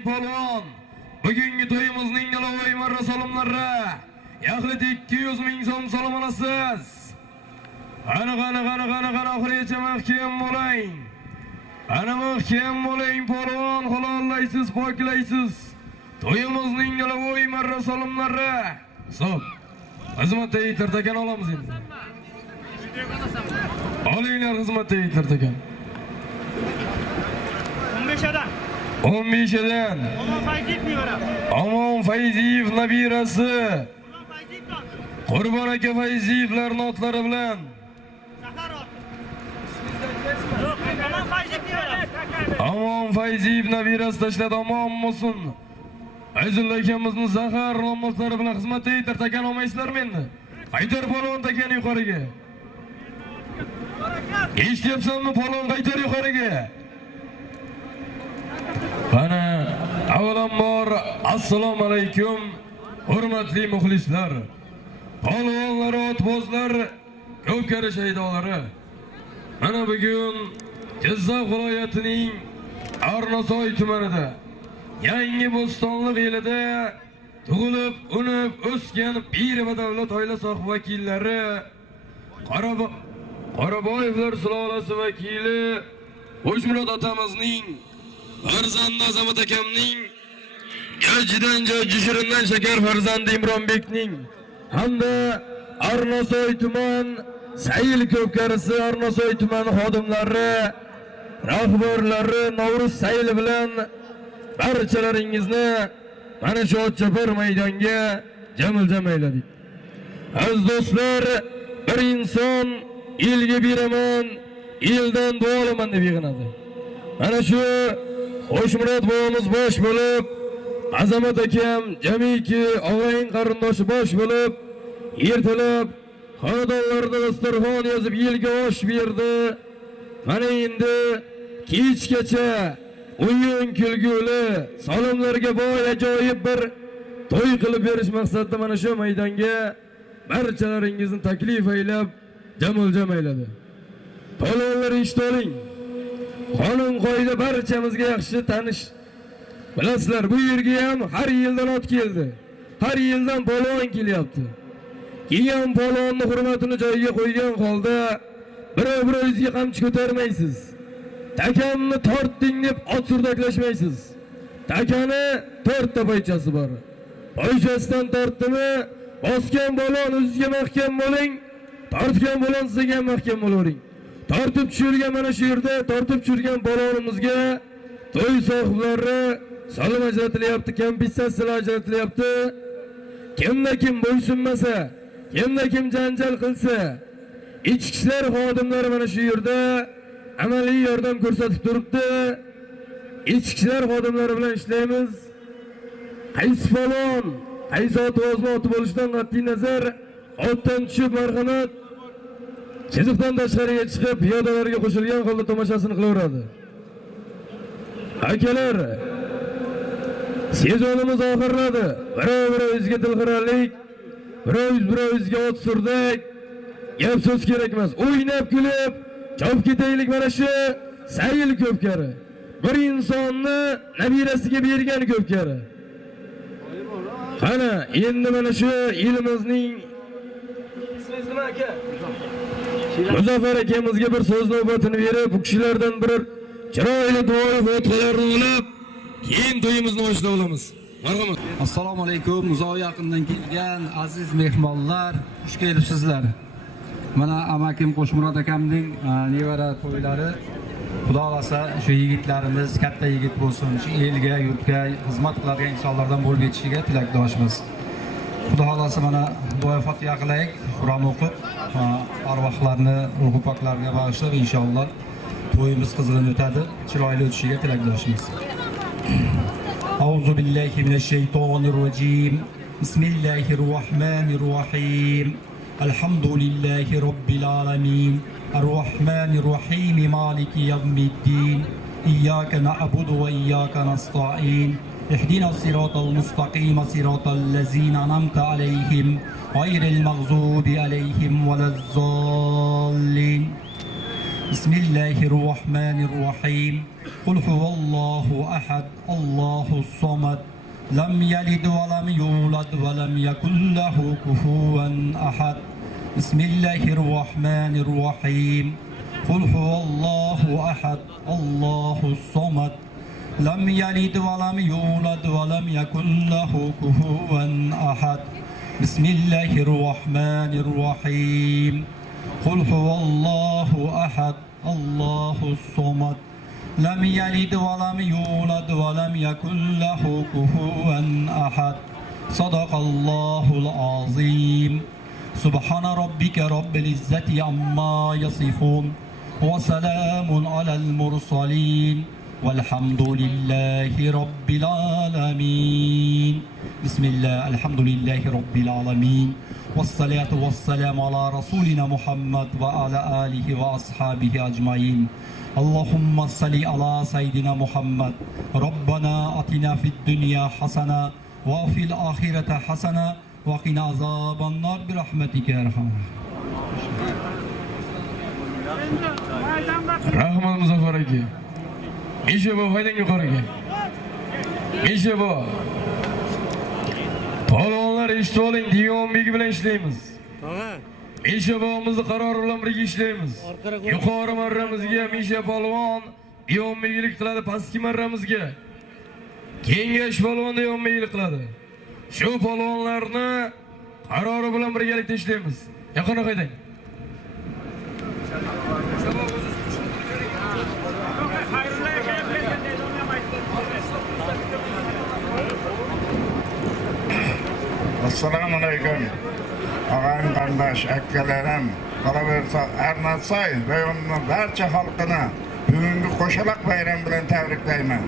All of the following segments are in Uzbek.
oling polvon. Bugungi to'yimizning Navoiy marra solimlari yaxlit 200 ming so'm solim olasiz. Qani oxirigacha mahkam bo'ling. Ana mahkam bo'ling polvon, halollaysiz, poklaysiz. To'yimizning Navoiy marra solimlari. Hisob. Xizmatda yetlar takan olamiz endi. Olinglar xizmatda yetlar takan. 15 dan. Omon Fayziyev nabirasi. Qurbon aka Fayziyevlar notlari bilan. Omon Fayziyev nabirasi tashladi, omon bo'lsin. Azizlar akamizni Zahar notlari bilan xizmatda yetlar takan olmaysizlarmi endi? Qaytar polvon takan yuqoriga. Eshityapsanmi polvon, qaytar yuqoriga. Mana avvalambor assalomu alaykum hurmatli muxlislar, polvonlar, otbozlar, ko'pkari shaydolari. Mana bugun Jizzax viloyatining Arnasoy tumanida Yangi Bo'stonliq elida tug'ilib, unib, o'sgan Pir va davlat oila sohibi vakillari, Qoraboyevlar sulolasi vakili Xo'jmurod otamizning farzandi Azamat akamning, Jojidan Joji Shirindan Shakar farzandi Imronbekning hamda Arnasoy tuman Sayil ko'pkarisi, Arnasoy tumani xodimlari, rahbarlari Novruz Sayil bilan barchalaringizni mana shu Otchopar maydonga jamil ayladik. Aziz do'stlar, bir inson elga beraman, eldan duo olaman deb yig'inadi. Mana shu Xo'shmurod bobomiz bosh bo'lib, Azamat akam, jamiki og'ayin qarindoshi bosh bo'lib, ertalab xonadonlarda dasturxon yozib elga osh berdi. Mana endi kechgacha o'yin kulguli, solimlarga boy ajoyib bir to'y qilib berish maqsadida mana shu maydonga barchalaringizni taklif aylab jamil ayladi. Polvonlar eshitoling. Qonun qoida barchamizga yaxshi tanish. Bilasizlar, bu yerga ham har yildan ot keldi. Har yildan polvon kelyapti. Kelgan polvonni hurmatini joyiga qo'ygan holda birov-birovizga qamchi ko'tarmaysiz. Takanni tortding deb ot surdaklashmaysiz. Takani 4 ta poychasi bor. Poychasidan tortdimi, bosgan polvon o'zingizga mahkam bo'ling, tortgan polvon sizga ham mahkam bo'lavering. Tortib tushirgan mana shu yerda tortib tushirgan polvonimizga to'y sohiblari solim ajratilyapti, kompensatsiyalar ajratilyapti. Kimda kim bo'ysunmasa, kimda kim janjal qilsa, ichki ishlar xodimlari mana shu yerda amaliy yordam ko'rsatib turibdi. Ichki ishlar xodimlari bilan ishlaymiz. Qaysi polvon, qaysi otvozni oti bo'lishidan qat'iy nazar, otdan tushib marhamat chiziqdan tashqariga chiqib piyodalarga qo'shilgan holda tomoshasini qilaveradi. Akalar, sezonimiz oxirladi. Birov-birovizga dilxiralik, birov-birovizga ot surdik. Gap so'z kerak emas. O'ynab kulib, chopib ketaylik mana shu Sayil ko'pkari. Bir insonni nabirasiga bergan ko'pkari. Qani, endi mana shu elimizning ismingiz nima aka? Muzaffar akamizga bir so'z navbatini berib, bu kishilardan bir chiroyli duoyi fotihalarni olib, keyin to'yimizni boshlab olamiz. Marhamat. Assalomu alaykum, uzoq yaqindan kelgan aziz mehmonlar, xush kelibsizlar. Mana amakim Qo'shmurod akamning nevara to'ylari. Xudo xolasa shu yigitlarimiz katta yigit bo'lsin, shu elga, yurtga xizmat qiladigan insonlardan bo'lib yetishiga tilakdoshmiz. Xudo xolasa mana duo fotiha qilaylik, Qur'on o'qib, arvohlarni ruh poklariga bag'ishlab inshaalloh to'yimiz qizg'in o'tadi, chiroyli o'tishiga tilakdoshmiz. Auzu billahi minash shaytonir rojim. Bismillahir rohmanir rohim. Alhamdulillahi robbil alamin. Ar-Rahmanir Rahim. Maliki yawmiddin. İyyâke na'budu ve iyyâke nasta'in. İhdina siratal mustaqim, siratal lezîne en'amte aleyhim, gayril mağzubi aleyhim velezzallin. Bismillahirrahmanirrahim. Qul huvallohu ahad, Allohus somad. Lam yalid va lam yulad va lam yakul lahu kufuwan ahad. Bismillahirrahmanirrahim. Qul huvallohu ahad, Allohus somad. Lam yalid va lam yulad va lam yakul lahu kufuwan ahad. Bismillahirrahmanirrahim. Qul huvallohu ahad, Allohus somad. Lam yalid va lam yulad va lam yakul lahu kufuwan ahad. Sadaqallahul azim. Subhana rabbika rabbil izzati amma yasifun. Wa salamun alal mursalin. Walhamdulillahi rabbil alamin. Bismillah, alhamdulillahi rabbil alamin. Wassalatu wassalamu ala rasulina Muhammad wa ala alihi wa ashabihi ajmain. Allahumma salli ala sayyidina Muhammad. Rabbana atina fid dunya hasana wa fil akhirati hasana wa qina azaban nar bi rahmatika ya arhamar Rahmat Muzaffar aka. Misha bu haydan yuqoriga. Misha bu. Polvonlar eshitib oling, Diyonbek bilan ishlaymiz. Misha bo'mizni qarori bilan birga ishlaymiz. Yuqori marramizga Misha polvon Diyonbeklik qiladi, pastki marramizga Kengash polvon Diyonbeklik qiladi. Shu polvonlarni qarori bilan birgalikda ishlaymiz. Yaqinroq ayting. Assalamu alaykum. Ağayım kardeş, akkalarim, qolaversa Arnatsoy rayonining barcha xalqini bugungi qo'shaloq bayram bilan tabriklayman.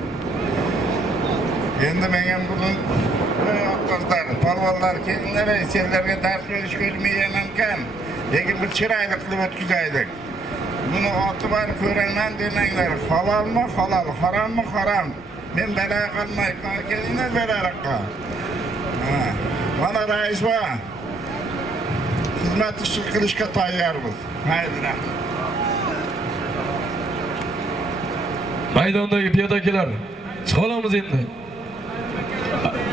Endi men ham bugun qizlar, polvonlar kelinglar, senlarga dars berish ko'rmayman ekan. Lekin bir chiroyli qilib o'tkazaylik. Buni oti bor ko'raman demanglar. Halolmi halol, harommi harom. Men balo qilmay kelinglar beraroqqa. Mana rais va xizmat qilishga tayyormiz. Haydi rahmat. Maydondagi piyodakilar, chiqolamiz endi.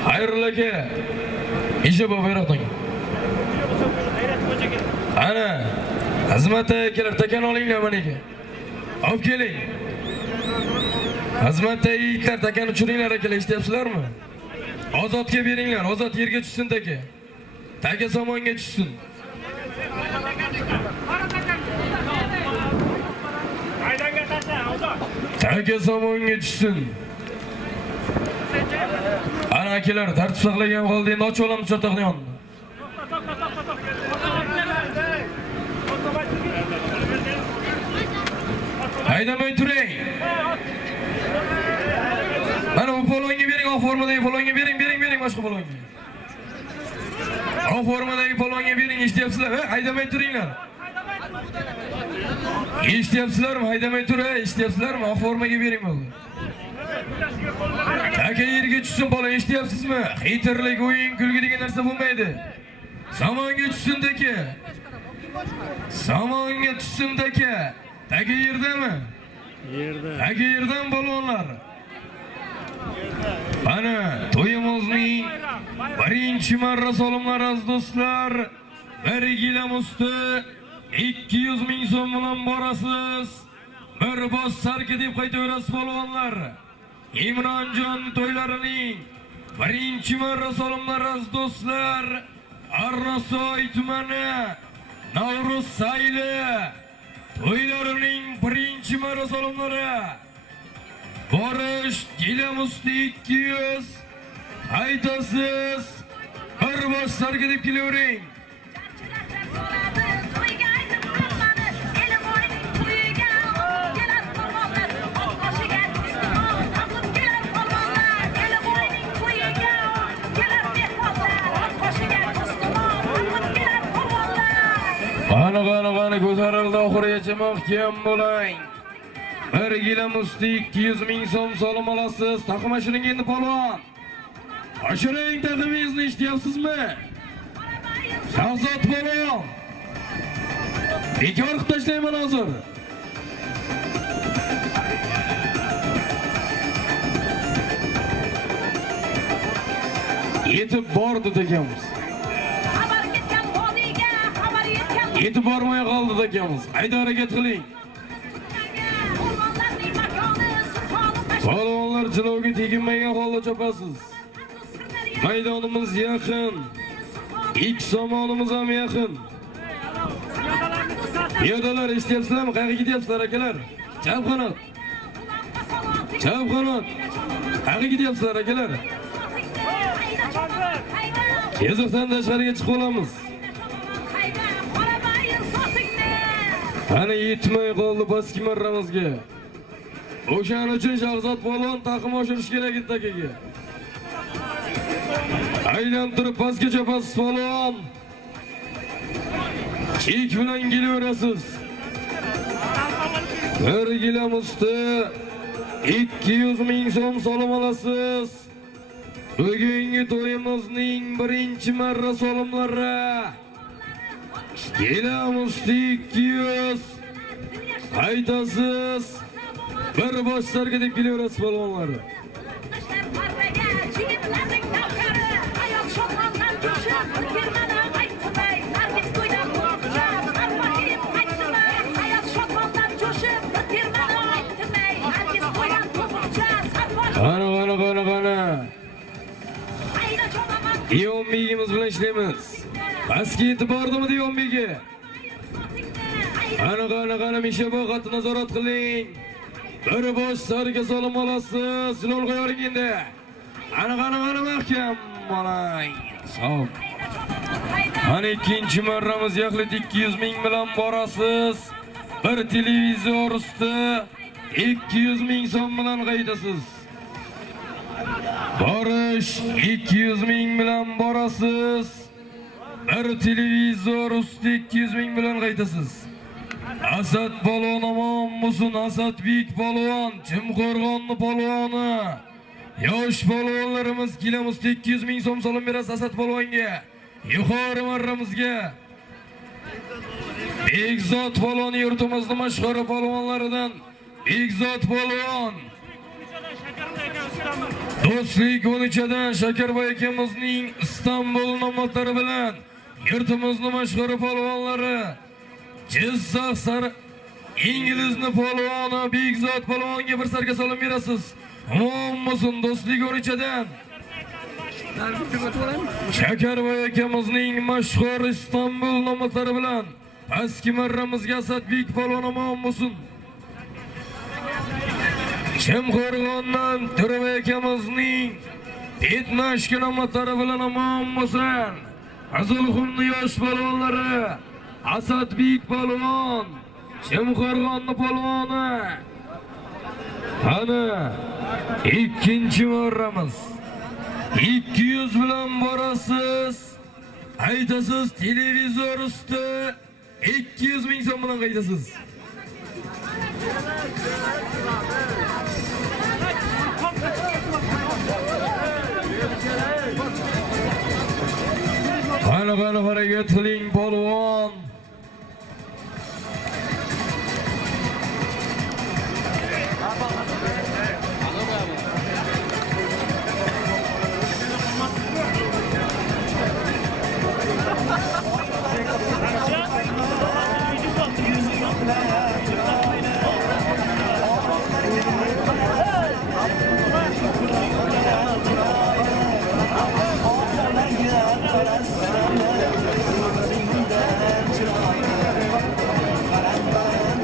Xayrullo aka, Misha bu bayroqdang. Ana, xizmat akalar takan olinglar mana aka. Olib keling. Xizmat yigitlar takan uchiringlar akalar, eshityapsizlarmi? Ozodga beringlar, ozod yerga tushsin taka. Taka somonga tushsin. Taka somonga tushsin. Ana akalar, tartib saqlagan holda endi ochib olamiz cho'rtoqni yonida. Haydamay turing. Mana bu polvonga bering, oq formadagi polvonga bering, boshqa polvonga. Oq formadagi polvonga bering, eshityapsizlar? Haydamay turinglar. Eshityapsizlarmi? Haydamay tur, eshityapsizlarmi? Oq formaga bering bo'ldi. Taka yerga tushsin polvon, eshityapsizmi? Xitirlik, o'yin, kulgi degan narsa bo'lmaydi. Samonga tushsin taka. Samonga tushsin taka. Taka yerdami? Yerda. Taka yerdan polvonlar. Ana to'yimizning birinchi marra solimlar aziz do'stlar, 1 gilam usti 200 ming so'm bilan borasiz. Bir boz sarka deb qaytaverasiz polvonlar. Imronjon to'ylarining birinchi marra solimlar aziz do'stlar, Arnasoy tumani Navruz sayli to'ylarining birinchi marra solimlari. Borish gilam usti 200, qaytasiz bir bosh sarga deb kelavering. Qani ko'tarildi, oxirigacha mahkam bo'ling. 1 gilam usti 200 ming so'm solim olasiz. Taqim ashiring endi polvon. Ashiring taqimingizni, eshityapsizmi? Shahzod polvon. Bekor qilib tashlayman hozir. yetib bordi dekamiz. Xabar ketgan vodiyga, xabar yetgan Yetib bormay qoldi dekamiz. Hayda harakat qiling. o'rmonlarning makoni, sultoni Polvonlar jilovga teginmagan holda chopasiz. Maydonimiz yaqin. İlk zamanımız ham yaqin. Piyodalar eshityapsizlarmi? Qayerga ketyapsizlar akalar? Chap qanot. Chap qanot. Qayerga ketyapsizlar akalar? Yeziqdan tashqariga chiqib olamiz. Qani yetmay qoldi pastki marramizga. O'shaning uchun Shahzod polvon taqim oshirish kerak edi akaga. Aylanib turib pastga chopasiz polvon. Chek bilan kelaverasiz. Bir gilam usti 200 ming so'm solim olasiz. Bugungi to'yimizning birinchi marra solimlari. Gilam usti 200. Aytasiz. Bir boshlarga deb kelaverasiz polvonlar. Qani. Diyonbegimiz bilan ishlaymiz. Pastga yetib bordimi Diyonbegi? Qani Mishabog xatni nazorat qiling. Bir bosh sarga solim olasiz. Yo'l qo'ying endi. Qani mahkam bolang. Sog'. Qani ikkinchi marramiz yaxlit 200 ming bilan borasiz. Bir televizor usti 200 ming so'm bilan qaytasiz. Borish 200 ming bilan borasiz. Bir televizor usti 200 ming bilan qaytasiz. Asad polvon omon bo'lsin, Asadbek polvon, Chimqo'rg'onni polvoni. Yosh polvonlarimiz kelamiz 200 ming so'm solim berasiz Asad polvonga. Yuqori marramizga. Bekzod polvon yurtimizning mashhur polvonlaridan Bekzod polvon. Do'stlik 13dan Shakarboy akamizning Istanbul nomatlari bilan yurtimizning mashhur polvonlari Jizzax sari Inglizning polvoni Bekzod polvonga bir sarga solim berasiz. Omon bo'lsin do'stlik 13dan. Shakarboy akamizning mashhur Istanbul nomatlari bilan pastki marramizga Asadbek polvon omon bo'lsin. Chimqo'rg'ondan Turbay akamizning 70 kilometrlari bilan omon bo'lsin. Azulxunni yosh polvonlari Asadbek polvon, Chimqo'rg'onni polvoni. Qani ikkinchi marramiz 200 bilan borasiz. Aytasiz televizor usti 200 ming so'm bilan qaytasiz. Qani harakat qiling polvon.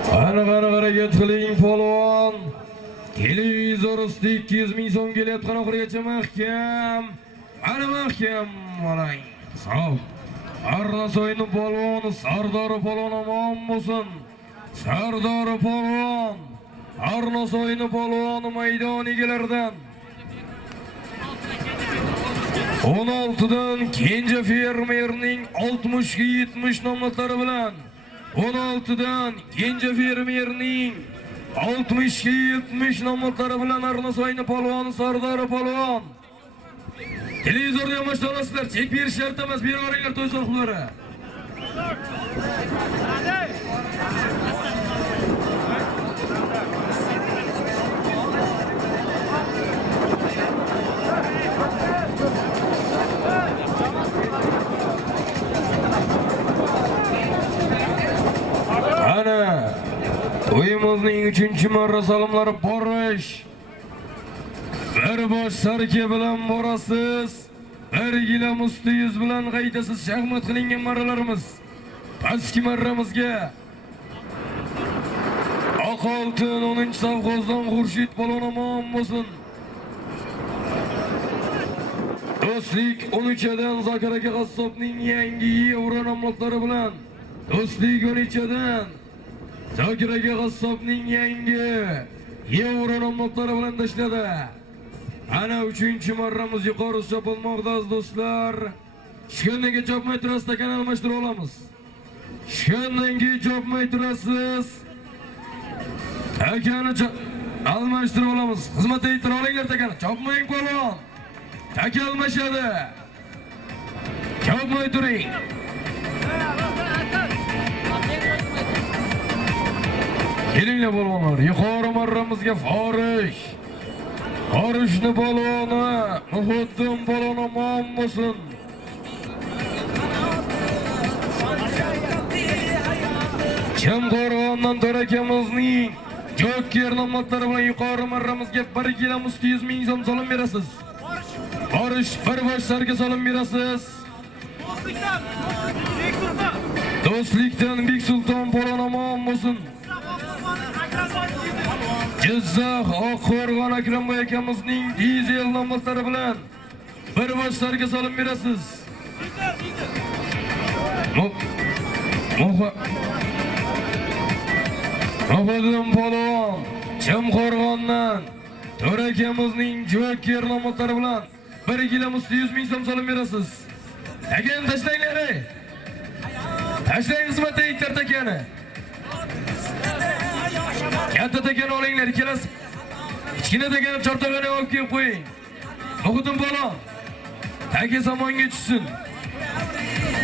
Qani harakat qiling polvon. Televizor usti 200 ming so'm kelayotgan oxirigacha mahkam. Qani mahkam bolang. Sog'. Arnasoyning polvoni Sardor polvon omon bo'lsin. Sardor polvon Arnasoyning polvoni maydon egalaridan 16dan Kenja fermerning 60 ga 70 nomlatlari bilan 16dan Kenja fermerning 60 ga 70 nomlatlari bilan Arnasoyning polvoni Sardor polvon. Televizorni yomashta olasizlar, chek berish shart emas, beraveringlar to'y so'qlari. to'yimizning 3-marra salomlari borish. Bir bosh sarka bilan borasiz. Bir gilam ustiyiz bilan qaytasiz shaxmat qilingan marralarimiz. Pastki marramizga Oq oltin 10-savxozdan Xurshid Polon omon bo'lsin. Do'stlik 13dan Zakir aka qassobning yangi yevro nomlari bilan Do'stlik 13dan Zakir aka qassobning yangi yevro nomlari bilan tashladi. Ana 3-marramiz yuqori chopilmoqda do'stlar. Shundan chopmay turasiz, takan almashtira olamiz. Shundan chopmay turasiz. Takani almashtira olamiz. Xizmatga yetira olinglar takani. Chopmang polvon. Taka almashadi. Chopmay turing. Kelinglar polvonlar, yuqori marramizga forish. Forishni polvoni, Muhiddin polvon omon bo'lsin. Chimqo'rg'ondan To'rakamizning Joker nomlari bilan yuqori marramizga 1 kilo 100 ming so'm solim berasiz. Forish bir bosh sarga solim berasiz. Do'stlikdan Bek Sulton polvon omon bo'lsin. Jizzax Oqqo'rg'on Akramboy akamizning dizel nomlari bilan bir bosh sarga solim berasiz. Muhiddin polvon Chimqo'rg'ondan To'rakamizning Joker nomlari bilan 1 kilo 100 ming so'm solim berasiz. Takan tashlanglar. Tashlang xizmatda ikkita takani. Katta takani olinglar, ikkalasi. Kichkina takani chortog'ini olib kelib qo'ying. Muhiddin polvon taka zamonga tushsin.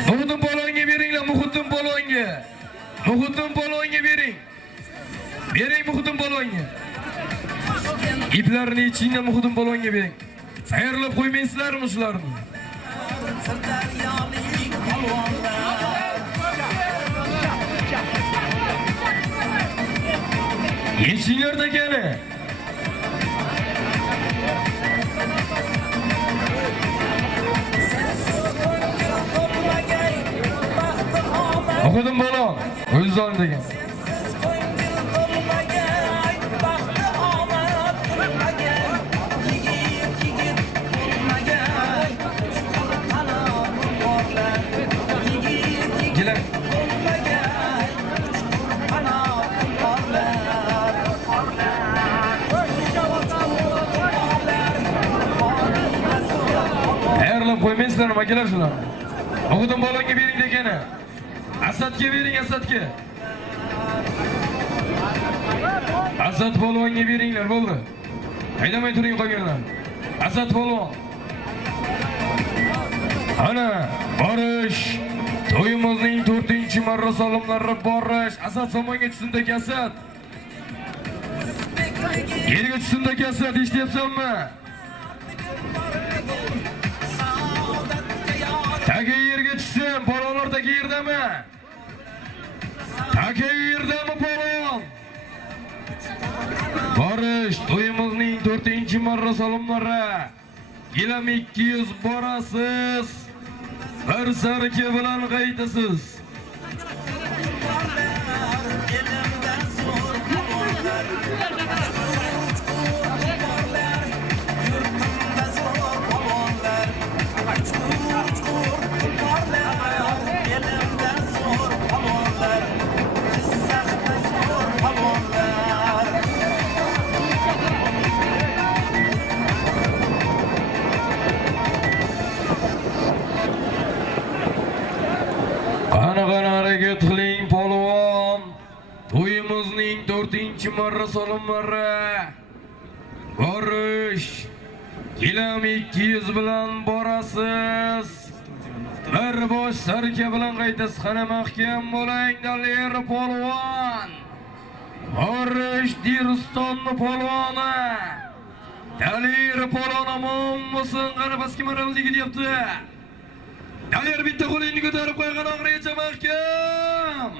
Muhiddin polvonga beringlar, Muhiddin polvonga. Muhiddin polvonga bering. Bering Muhiddin polvonga. İplarni ichingda Muhiddin polvonga bering. Tayyorlab qo'ymaysizlarmi shularni? Yechinglar takani. Muhiddin polvon, o'zingiz oling degan. Qo'ymaysizlarmi akalar shular? Muhiddin polvonga bering dekani. Asadga bering, Asadga. Asad polvonga beringlar, bo'ldi. Haydamay turing qolganlar. Asad polvon. Ana, borish. To'yimizning 4-marra solimlari borish. Asad somonga tushsindagi Asad. Yerga tushsindagi Asad, eshityapsanmi? Taka yerga tushsin, polvonlar taka yerdami? Taka yerdami polvon? Borish, to'yimizning 4-marra solimlari. Gilam 200 borasiz. Bir sarka bilan qaytasiz. Harakat qiling polvon. To'yimizning 4-marra solimlari. Borish. Gilam 200 bilan borasiz. Bir bosh sarka bilan qaytasiz. Qani mahkam bo'ling, Dalir polvon. Borish Diristonni polvoni. Dalir polvon omon bo'lsin. Qani pastki marramizga ketyapti. Dalir bitta qo'lingni ko'tarib qo'ygan og'rigacha mahkam.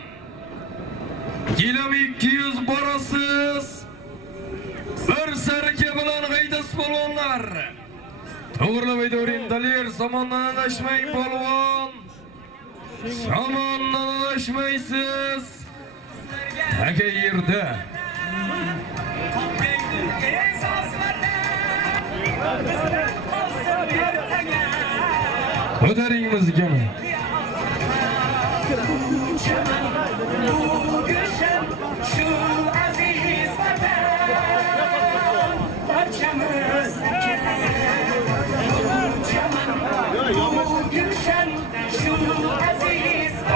Kilam 200 borasiz. Bir sarıke bilan qaytasiz polvonlar. To'g'rilab aytavering, dalir somondan adashmang polvon. Somondan adashmaysiz. Aka yerda. Ko'taring muzikani.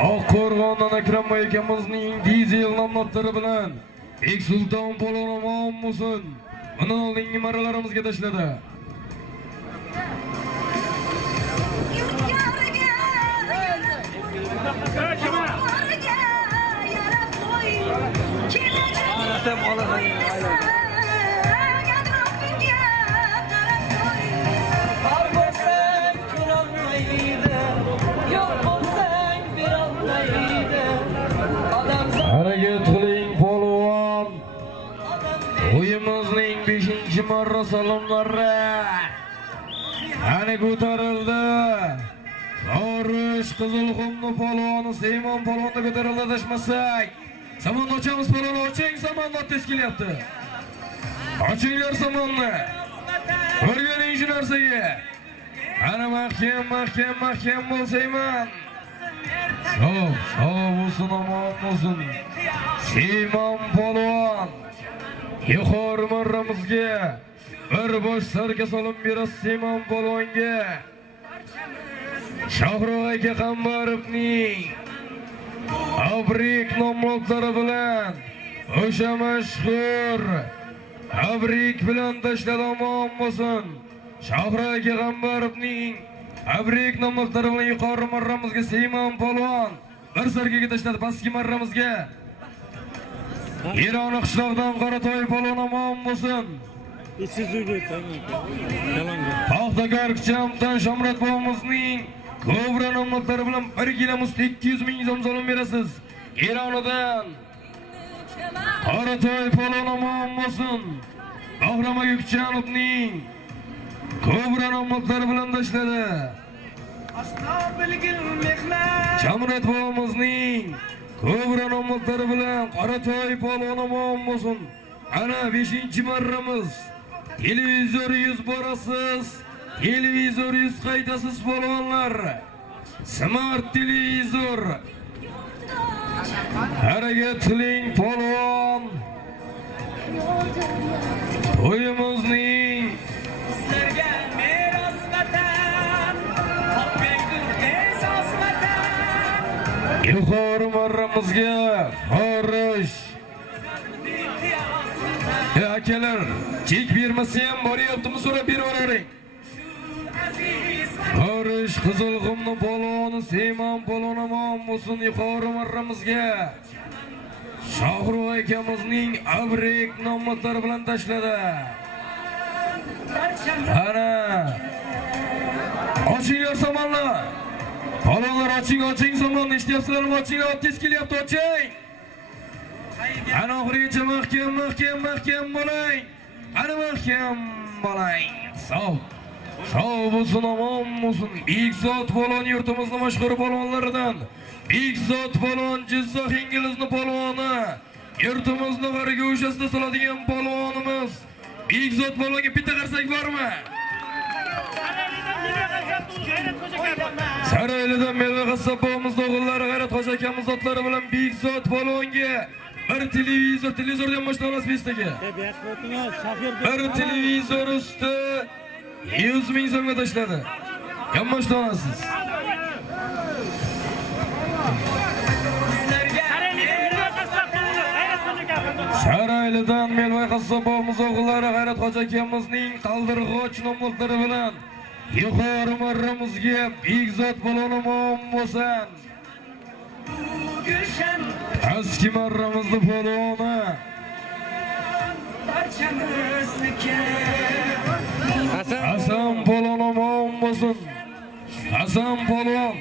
Oqqo'rg'ondan Akram akamizning dizel nomlari bilan Bek Sulton polvon omon bo'lsin. Mana oldingi marralarimizga tashladi. Harakat qiling polvon. O'yimizning 5-marra salomlari ana ko'tarildi. Orish Qizilqumni polvoni Seymon polvonni ko'tarildi adashmasak. Samonni ochamiz polvon, oching, samonni tez kelyapti. Ochinglar samonni. O'rganing shu narsaga. Ana mahkam bo'lsayman. Sağ olsun, aman olsun. Seymon polvon. Yuqori marramizga bir bosh sarka solib berasiz Seymon polvonga. Shohruh aka Qambarovning Abrik nomlari bilan o'sha mashhur Abrik bilan tashladi, omon bo'lsin. Shohruh aka Qambarovning Abrik nomlari bilan yuqori marramizga Seymon polvon bir sarkaga tashladi, pastki marramizga Eroni qishloqdan Qoratoy polvon omon bo'lsin. Paxtakor Kichamdan Shamrat bobomizning Kobra nomlari bilan 1 kilomuz 200 ming so'm so'lib berasiz. Eronidan Qoratoy polvon omon bo'lsin. Bahrom Kichamning Kobra nomlari bilan tashladi. Shamrat bobomizning Kobra nomlari bilan Qoratoy polvon omon bo'lsin. Ana 5-marramiz. Televizor 100 borasiz. Televizor 100 qaytasiz polvonlar. Smart televizor. Harakat qiling polvon. To'yimizning sizlarga meros vatan. Yuqori marramizga xorish. Akalar, chek bermasa ham boryaptimi so'rab beravering. Xorish Qizilqumni polvoni Seymon polvon omon bo'lsin. Yuqori marramizga Shohruh akamizning Abrik nomlari bilan tashladi. Ana ochinglar somonlar. Polvonlar oching somonni, eshityapsizlarmi? Ochinglar, tez kelyapti, oching. Ana oxirigacha mahkam bo'ling. Ana mahkam bo'ling. Sog' bo'lsin, omon bo'lsin. Bekzod polvon yurtimizning mashhur polvonlaridan. Bekzod polvon Jizzax Ingilizning polvoni. Yurtimizning g'ariga o'shasida soladigan polvonimiz. Bekzod polvonga bitta qarsak bormi? Saraylidan Melva Qassobimiz o'g'illari G'ayrat Xo'ja akamiz zotlari bilan Bekzod polvonga bir televizordan boshlanamiz bestaga. Bir televizor usti 100 ming so'mga tashladi. Yonboshlanasiz. Saraylidan Melva Qassobimiz o'g'illari G'ayrat Xo'ja akamizning Qaldirg'och nomlari bilan yuqori marramizga Bekzod polvon omon bo'lsin. Eski marramizning polvoni Hasan polvon omon bo'lsin. Hasan polvon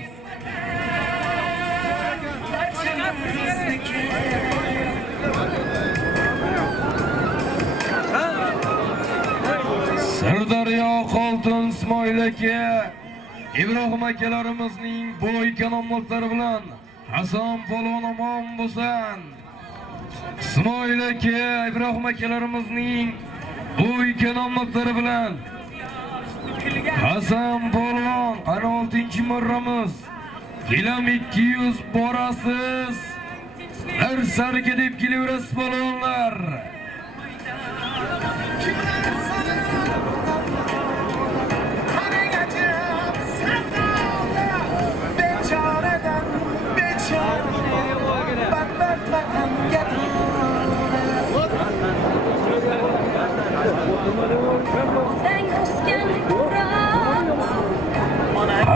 Sirdaryo Xoltin Ismoil aka, Ibrohim akalarimizning bo'y kanomliklari bilan Hasan polvon omon bo'lsin. Ismoil aka, Ibrohim akalarimizning bo'y kanomliklari bilan Hasan polvon 16-marramiz. Gilam 200 borasiz. Bir sarga deb kelaverasiz polvonlar.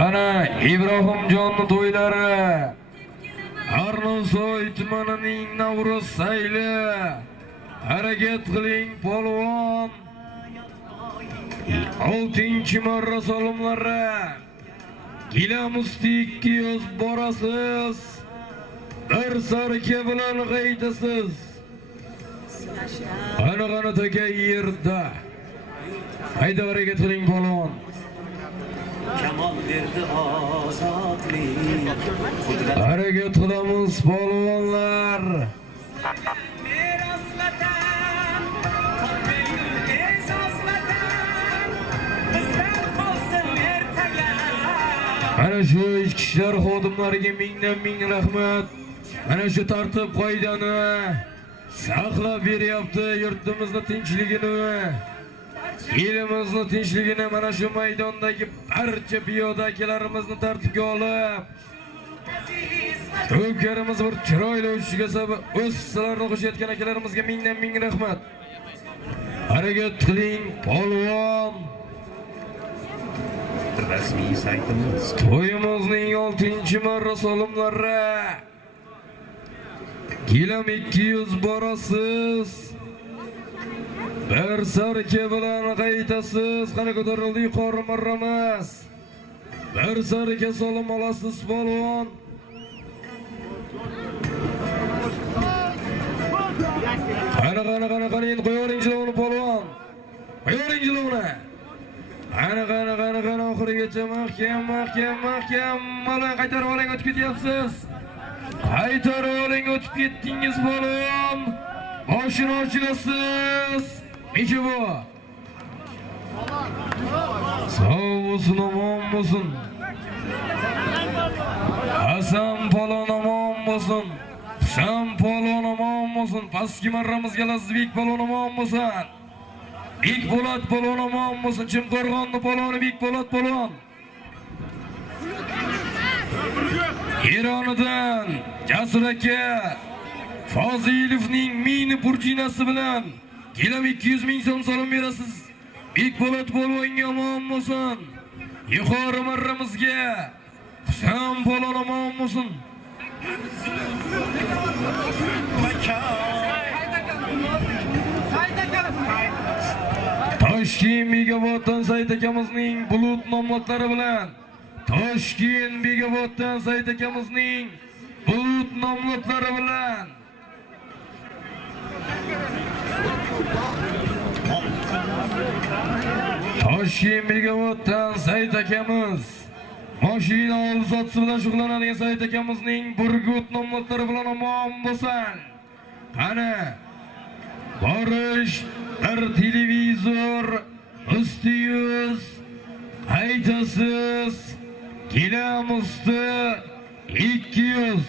Ana Ibrohimjonning to'ylari. Arnosoy tumanining Navro'z sayli. Harakat qiling polvon. 6-marra solimlari. Gilamusti 200 borasiz. Bir sarka bilan qaytasiz. Ana taka yerda. Hayda harakat qiling polvon. Kamol berdi ozodlik. Harakat qilamiz polvonlar. Ana shu ichki ishlar xodimlariga ming rahmat. Ana shu tartib qoidani saqlab beryapti yurtimizni tinchligini. Elimizni tinchligini mana shu maydondagi barcha piyoda akalarimizni tartibga olib, ko'pkarimiz bir chiroyli uchishga sabab o'z hissalarini qo'shayotgan akalarimizga ming rahmat. Harakat qiling polvon. Rasmiy saytimiz To'yimizning 6-marra solimlari. Gilam 200 borasiz. Bir sarka bilan qaytasiz. Qani ko'tarildi yuqori marramiz. Bir sarka solim olasiz polvon. Qani endi qo'yavering jilovni polvon. Qo'yavering jilovni. Qani oxirigacha mahkam. Mana qaytarib oling, o'tib ketyapsiz. Qaytarib oling, o'tib ketdingiz polvon. Boshini ochilasiz. Necha bu? Sog' bo'lsin, omon bo'lsin. Hasan polvon omon bo'lsin. Husan polvon omon bo'lsin. Pastki marramizga Lazizbek polvon omon bo'lsin. Bek Po'lat polvon omon bo'lsin. Chimqo'rg'onning polvoni Bek Po'lat polvon. Eronidan Jasur aka Fozilovning mini burjinasi bilan Gilam 200 ming so'm solim berasiz. Bek Po'lat polvonga omon bo'lsin. Yuqori marramizga Husan polvon omon bo'lsin. Toshkent Megabotdan Said akamizning bulut nomlatlari bilan Toshkent Megabotdan Said akamizning bulut nomlatlari bilan Toshkent Megabotdan Said akamiz mashina olib-sotsi bilan shug'ullanadigan Said akamizning burgut nomlatlari bilan omon bo'lsin. Qani borish bir televizor, ustiyuz, haytasiz, gilamusti 200.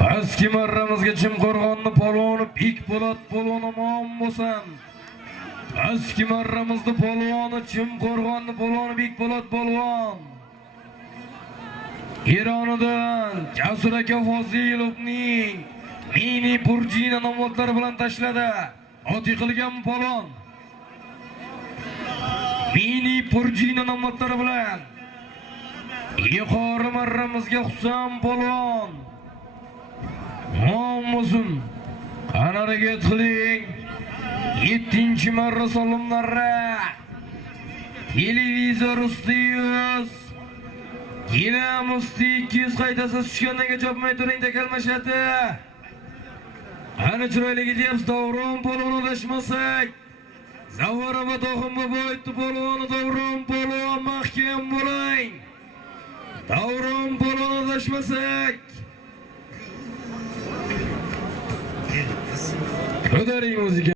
Pastki marramizga Chimqo'rg'onning polvoni Bek Po'lat polvon omon bo'lsin. Pastki marramizning polvoni Chimqo'rg'onning polvoni Bek Po'lat polvon. Eronidan Jasur aka Fozilovning mini burjina nomlatlari bilan tashladi. Oti qilgan polvon. Mini burjina nomlatlari bilan yuqori marramizga Husan polvon. Muhammadun harakat qiling. 7-marra solimlari. Televizor ustiyuz. Yine Musti 200 qaytasiz tushgandan chopmay turing takalmashati. Ana chiroyli gidyapsiz Davron polvon adashmasak. Zavorova to'ximba bo'ytdi polvoni Davron polvon mahkam bo'ling. Davron polvon adashmasak. Ko'taring muzika.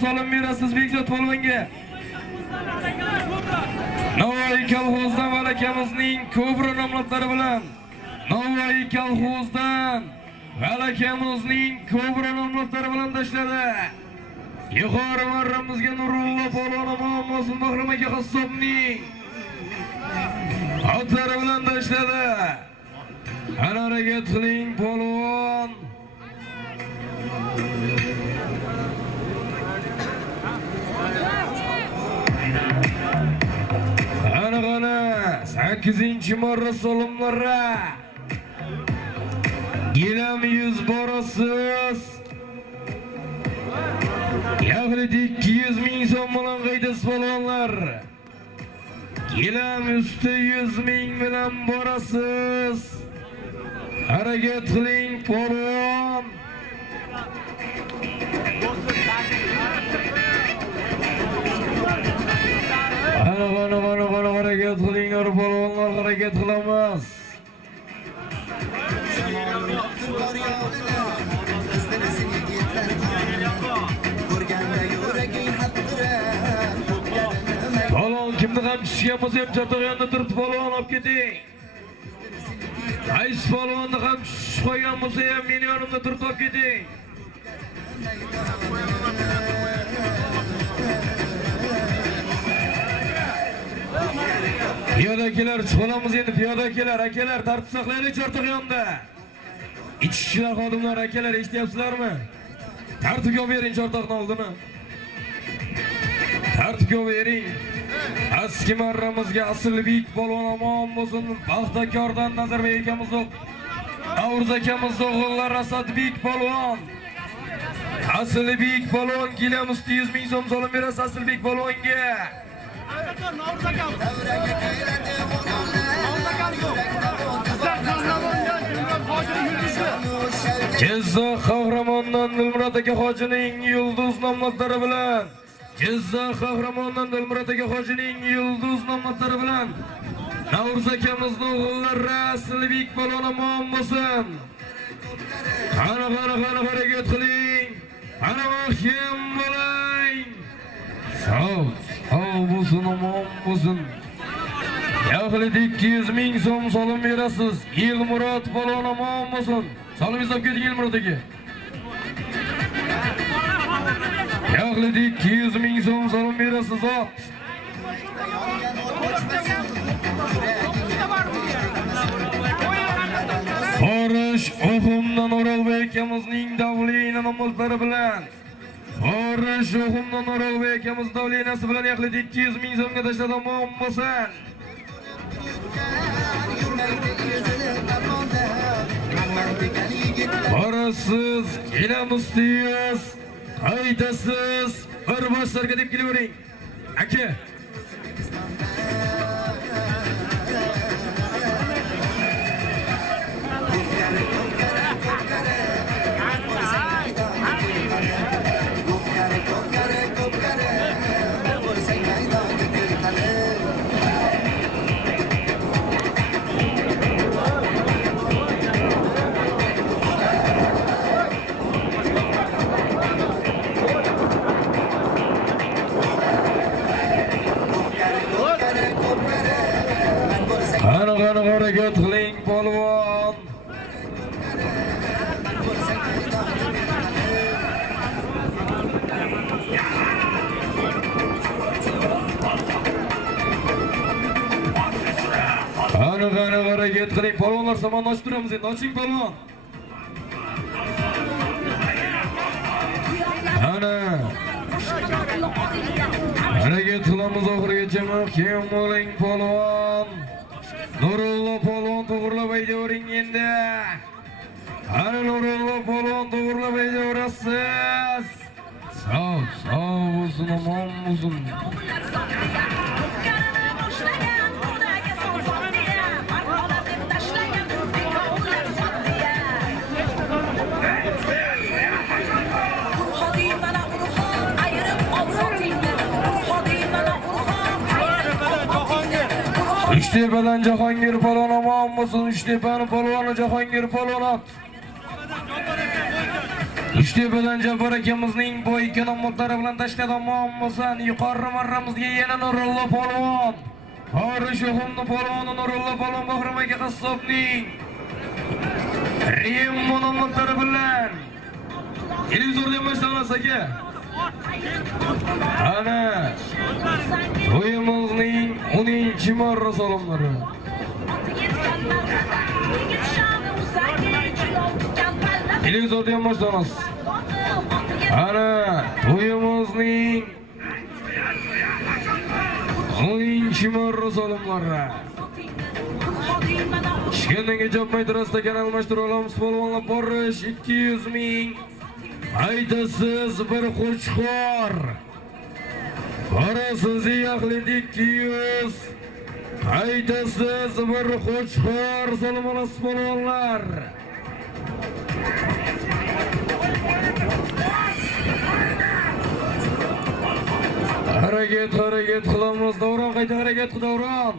Salom berasiz Bekzod polvonga. Navoiy kolxozdan valakamizning ko'bri nomlari bilan Navoiy kolxozdan valakamizning ko'bri nomlari bilan tashladi. Yuqori marramizga Nurullo polvon Muhammad Mahram aka Qassobning otari bilan tashladi. Ana harakat qiling polvon. Ana 8-chi marra salomlara. Gilam 100 borasiz. Yağli 200 ming so'm bilan qaydasiz polvonlar. Gilam usti 100 ming bilan borasiz. Harakat qiling polvon. Ana harakat qilinglar polvonlar, harakat qilamiz. Polvon kimni ham tushgan bo'lsa ham chatoq yonida turib polvon olib keting. Qaysi polvonni ham tushib qo'ygan bo'lsa ham meni yonimda turib olib keting. Piyodakilar chiqamiz endi piyodakilar, akalar tartib saqlaylik o'rtoq yonda. Ichki ishlar xodimlar, akalar eshityapsizlarmi? Tartibga bering o'rtoqning oldini. Tartibga bering. Eski marramizga Asılbek polvon omon bo'lsin. Baxtakordan Nazarbek akamiz o'q. Navruz akamiz o'g'illar Asadbek polvon. Asılbek polvon kelamiz 100 ming so'm so'lim berasiz Asılbek polvonga. Jizzax qahramondan Dilmurod aka hojining yulduz nomlari bilan Jizzax qahramondan Dilmurod aka hojining yulduz nomlari bilan Navruz akamizning o'g'illari Asılbek polvon omon bo'lsin. Qani harakat qiling. Qani mahkam bo'ling. Sağ bo'lsin, omon bo'lsin. Yaxlit 200 ming so'm so'lim berasiz. Dilmurod polvon omon bo'lsin. So'lim hisob keting Dilmurod aka. Yaxlit 200 ming so'm so'lim berasiz. Ot. Forish O'xumdan O'rolbek akamizning davlina nomlari bilan Forish O'xumdan O'rolbek akamiz davlinasi bilan yaxlit 200 ming so'mga tashladi omon bo'lsin. Borasiz, kelamiz deysiz, qaytasiz, bir boshlarga deb kelavering. Aka. Qani harakat qiling polvon. Qani harakat qiling polvonlar, samon ochib turamiz endi. Oching polvon. Ana. Harakat qilamiz oxirigacha mahkam bo'ling polvon. Nurullo polvon to'g'rilab aytavering endi. Qani Nurullo polvon to'g'rilab aytaverasiz. Sağ bo'lsin, omon bo'lsin. Uchtepadan Jahongir polvon omon bo'lsin. Uchtepani polvoni Jahongir polvon. Uchtepadan Jabbar akamizning bo'yga nomlari bilan tashladi omon bo'lsin. Yuqori marramizga yana Nurullo polvon. Forish O'xumning polvoni Nurullo polvon Bahrom aka qassobning Rimmo nomlari bilan televizordan boshlanmas aka. Ana to'yimizning 10-marra salomlari. Televizordan boshlanmas. Ana to'yimizning 10-marra salomlari. Kichkinaga jopmay turasda kanal almashtira olamiz polvonlar. Forish 200 ming. Aytasiz bir qo'chqor. Borasiz yaxlit 200. Aytasiz bir qo'chqor. Salom olasiz polvonlar. Harakat qilamiz. Davron qayta harakat qil Davron.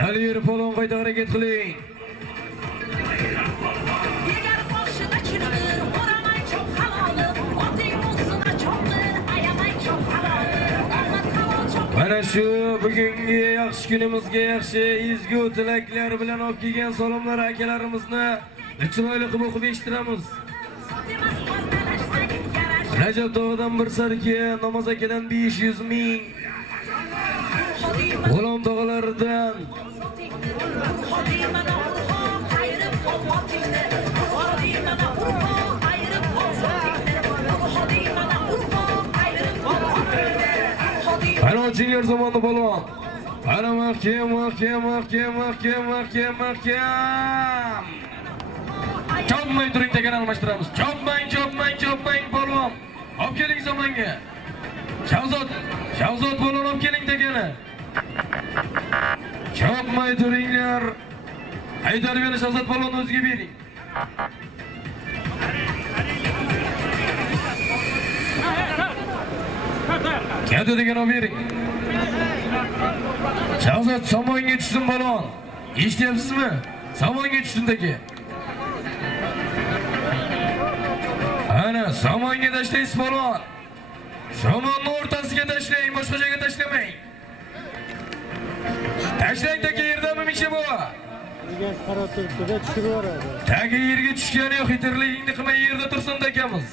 Dalir polvon qayta harakat qiling. Mana shu bugungi yaxshi kunimizga yaxshi ezgu tilaklar bilan olib kelgan salomlar akalarimizni chiroyli qilib o'qib eshittiramiz. Rajab Tog'dan bir sarki, Namoz akadan 500 ming, G'ulom tog'alaridan Ana o'chinglar zamonda polvon. Ana mahkam. Chopmang turing degan almashtiramiz. Chopmang polvon. Olib keling zamonga. Shahzod polvon olib keling degani. Chopmay turinglar. Haydarib yana Shahzod polvon o'ziga bering. Katta degan olib bering. Shahzod somonga tushsin polvon. Eshityapsizmi? Somonga tushsin deki. Ana somonga tashlaysiz polvon. Somonni o'rtasiga tashlang, boshqa joyga tashlamang. Tashlang deki, yerdami misha bu? Tagi yerga tushgani yo'q, yitirligingni qilmay yerda tursin dekamiz.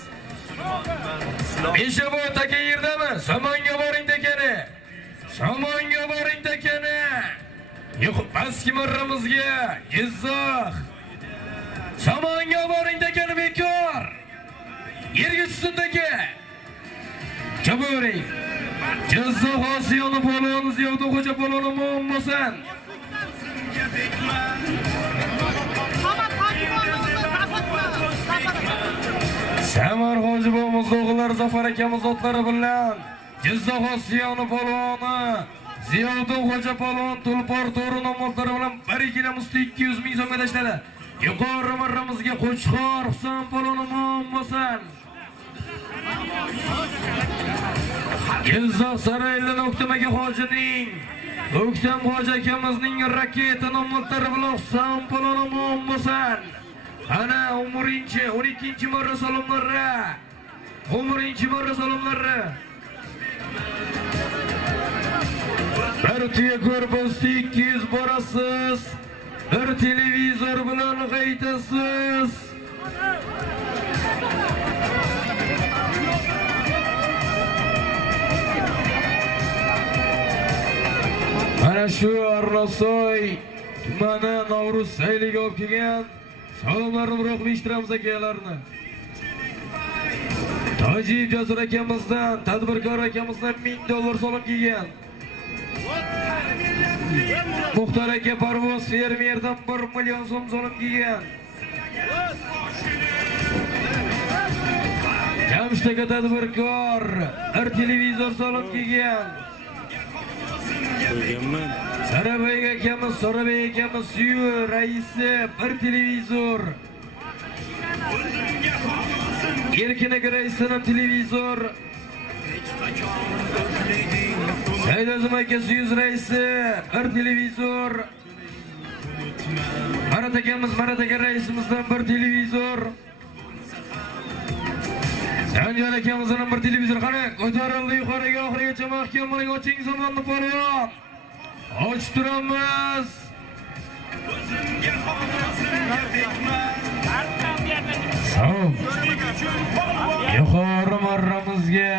Misha bu tagi yerdami? Somonga boring dekani. Yo'q, pastki marramizga Jizzax. Somonga boring dekani bekor. Yerga tushsin deki. Jaburi. Jizzax Osiyoni polvoni Ziyoda Xo'ja polvoni muammosan. Samar Hoji bobomiz o'g'illari Zafar akamiz otlari bilan Jizzax Osiyoni polvoni Ziyoda Xo'ja polvon Tulpor To'ri nomotlari bilan 1 kilo musti 200 ming so'mga tashladi. Yuqori marramizga Qo'chqor Husan polvoni muammosan. Jizzax Sarayli O'ktam hojining O'ktam hoji akamizning raketa nomotlari bilan Husan polvoni muammosan. Ana 12 marra salomlarra. 12 marra salomlarra. Bir tuya ko'rpasda 200 borasiz. Bir televizor bilan qaytasiz. Ana shu Arnasoy tumani Novruz sayliga olib kelgan salomlarni biroq eshittiramiz akalarni. Tojiyev Jasur akamizdan, tadbirkor akamizdan $1000 salom kelgan. Muxtor aka Parvoz fermerdan 1 million so'm salom kelgan. Jamshid aka tadbirkor, bir televizor salom kelgan. Sarabay akamiz suyu raisi bir televizor. Erkin aka raisining televizor. Saidazim aka suyu raisi bir televizor. Marat aka raisimizdan bir televizor. Sanjar akamizdan bir televizor. Qani ko'tarildi yuqoriga, oxirigacha mahkam bo'ling, oching zamonni polvon. Ochtiramiz. Sağ. Yuqori marramizga.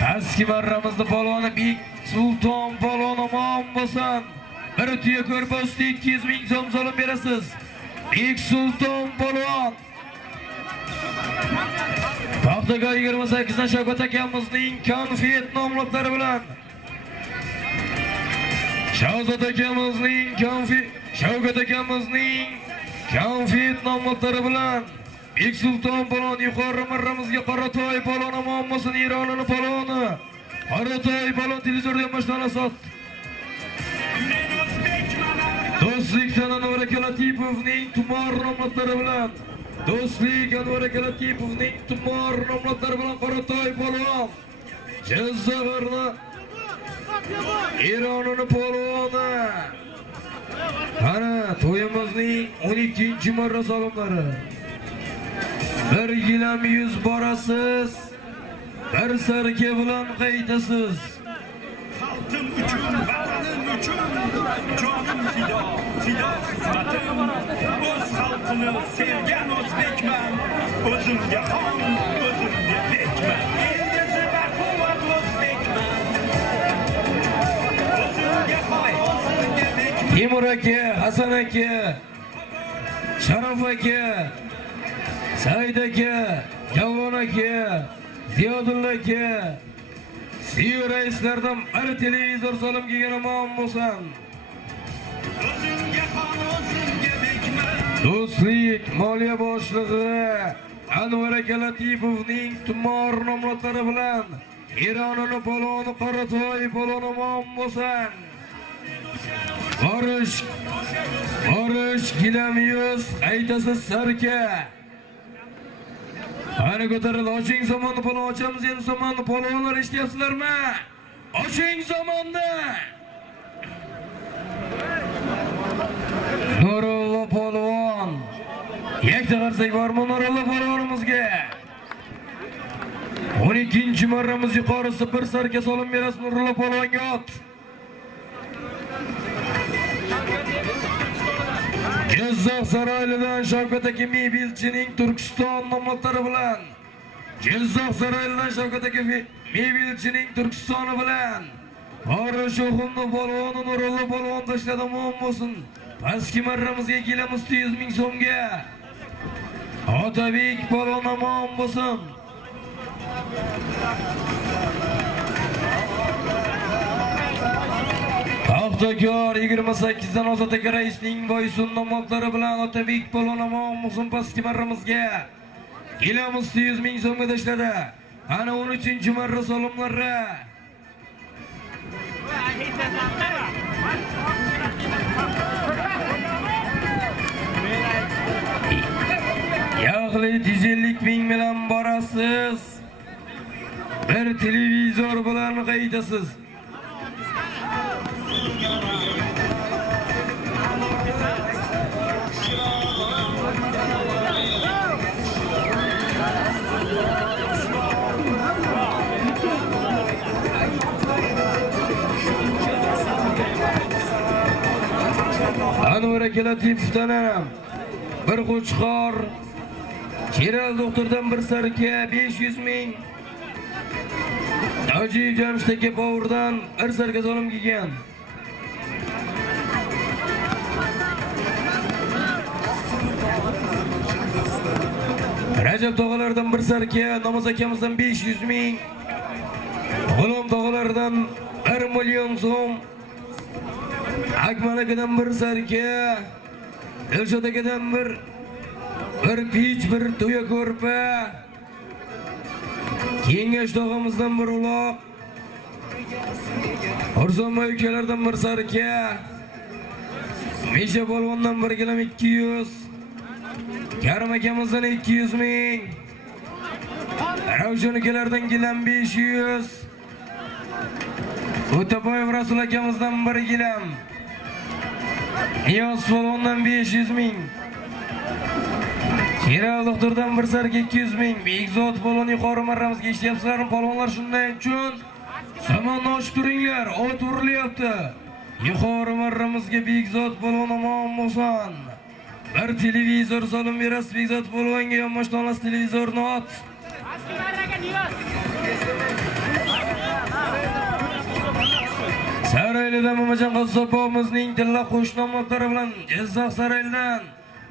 Pastki marramizda polvoni Bek Sulton polvoni muammosan. Bir tuya ko'rpasda 200 ming so'm solib berasiz. Bek Sulton polvon. Paxtagoy 28dan Shavkat akamizning konfet nomlari bilan Shavkat akamizning konfet nomlari bilan Bek Sulton polvon yuqori marramizga Qoratoy polvoni muammosini Eronini polvoni Qoratoy polvon televizordan boshdan sot. Do'stlik Anvar aka Latipovning tumor nomlari bilan Do'stlik Anvar aka Latipovning tumor nomlari bilan Qoratoy polvon Jizzaxni Eronini polvoni. Ana to'yimizning 12-marra salomlari. 1 gilam 100 borasiz. Bir sarka bilan qaytasiz. Xalqim uchun, vatanim uchun, jonim fido, fido xizmatim. O'z xalqini sevgan o'zbekman, o'zimga xon, o'zimga bekman. Eldagi baquvvat o'zbekman. Timur aka, Hasan aka, Sharof aka, Said aka, Javlon aka, Ziyodulla aka, Siyu raislardan bir televizor solim kelgan omon bo'lsin. O'zimga xon, o'zimga bekman. Do'stlik moliya boshlig'i Anvar aka Latipovning tumor nomlari bilan Eronini poloni Qoratoy poloni omon bo'lsin. Borish gilamiyus aytasiz sarka. Ana ko'taril, oching zamonni polon ochamiz endi zamonni polonlar eshityapsizlarmi? Oching zamonni. Nurullo polvon. Yakta qarsak bormi Nurullo polvonimizga? 12-marramiz yuqorisi bir sarka solim berasiz Nurullo polvonga ot. Jizzax saroyidan Shavkat aka Mebilchining Turkiston nomlari bilan Jizzax saroyidan Shavkat aka Mebilchining Turkistoni bilan Orish o'ximni polvoni Nurullo polvon tashladi omon bo'lsin. Pastki marramizga kelamiz 100 ming so'mga. Otabek polvon omon bo'lsin. Paxtakor 28 dan Ozod aka raisning Boysun nomlari bilan Otabek polvon omon bo'lsin. Pastki marramizga kelamiz 100 ming so'mga tashladi. Ana 13-marra solimlari. Yağli 150 ming bilan borasiz. Bir televizor bilan qaytasiz. Anvar aka Latipovdan bir qo'chqor, Keral doktordan bir sarka 500 ming. Hoji Jamshid aka Povurdan bir sarka solim kelgan. Rajab tog'alardan bir sarka, Namoz akamizdan 500 ming. G'ulom tog'alardan 1 million so'm. Akmal akadan bir sarka, Dilshod akadan bir pich, bir to'ya ko'rpa. Kengash tog'amizdan bir uloq. Orzonboy ukalardan bir sarka. Misha polvondan 1 kg 200. Karim akamizdan 200 ming. Ravshan ukalardan kelam 500. O'taboyev Rasul akamizdan 1 kg. Niyoz polvondan 500 ming. Keral doktordan bir sarka 200 ming. Bekzod polvon yuqori marramizga eshityapsizlarmi polvonlar? Shunday uchun samonni ochib turinglar, ot urilyapti. Yuqori marramizga Bekzod polvon omon bo'lsin. Bir televizor solim berasiz Bekzod polvonga, yonboshdan olasiz televizorni ot. Saroylidan Mamajon Qassopovimizning tilla qo'shni nomlari bilan Jizzax saroyidan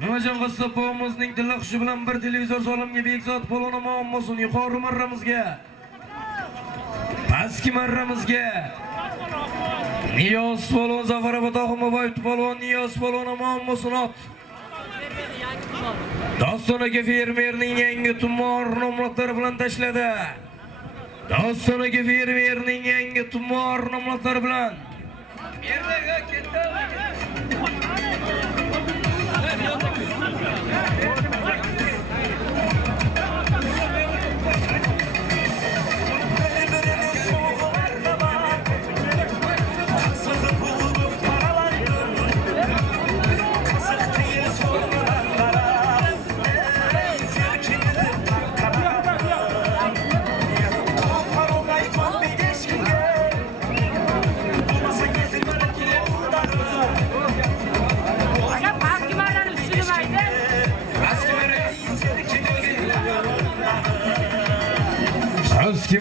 Mamajon Qassopovimizning tilla qushi bilan bir televizor solimga Bekzod polvon omon bo'lsin. Yuqori marramizga, pastki marramizga Niyoz polvon Zafarobod Oxunboyev polvon Niyoz polvon omon bo'lsin. Ot. Doston aka fermerning yangi tumor nomlari bilan tashladi. Doston aka fermerning yangi tumor nomlari bilan. Yerdaga ketdi.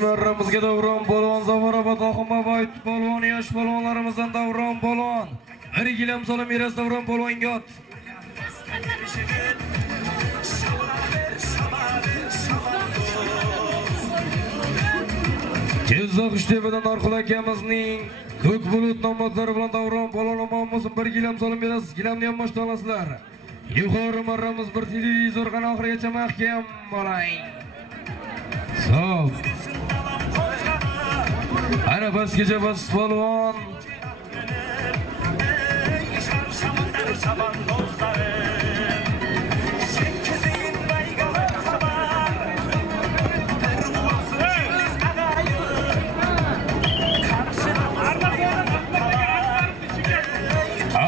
Marramizga Davron polvon Zafarobod Oxunboyev polvon yosh polvonlarimizdan Davron polvon Bir gilam solim miras davron polvonga ot. Jizzax Uchtepadan Orqul akamizning ko'k bulut nomotlari bilan davron polvonimiz bir gilam solim miras gilamni ham boshdan olasizlar. Yuqori marramiz bir televizor qana oxirigacha mahkam bo'ling. Sop. Ana pastgacha bas polvon.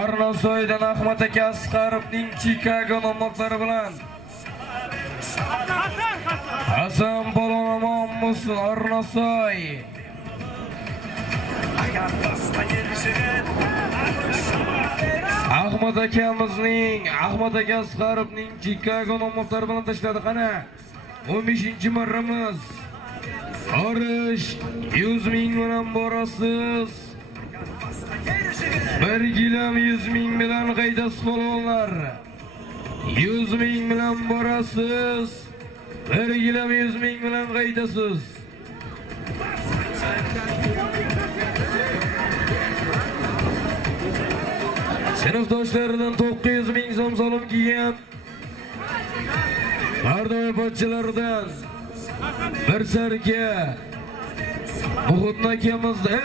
Arnasoydan Ahmad aka Asqarovning Chicago nomotlari bilan Hasan polvon omon bo'lsin Arnasoy. Ahmad akamizning Ahmad aka Asqarovning Chicago nomotlari bilan tashladi qana. 15-marramiz. Orish 100 ming bilan borasiz. Bir gilam 100 ming bilan qaydasiz polvonlar. 100 ming bilan borasiz. Bir gilam 100 ming bilan qaydasiz. Sinfdoshlaridan 900 ming so'm solim kiygan Bardoy pochchalardan bir sarka Muhitna akamizda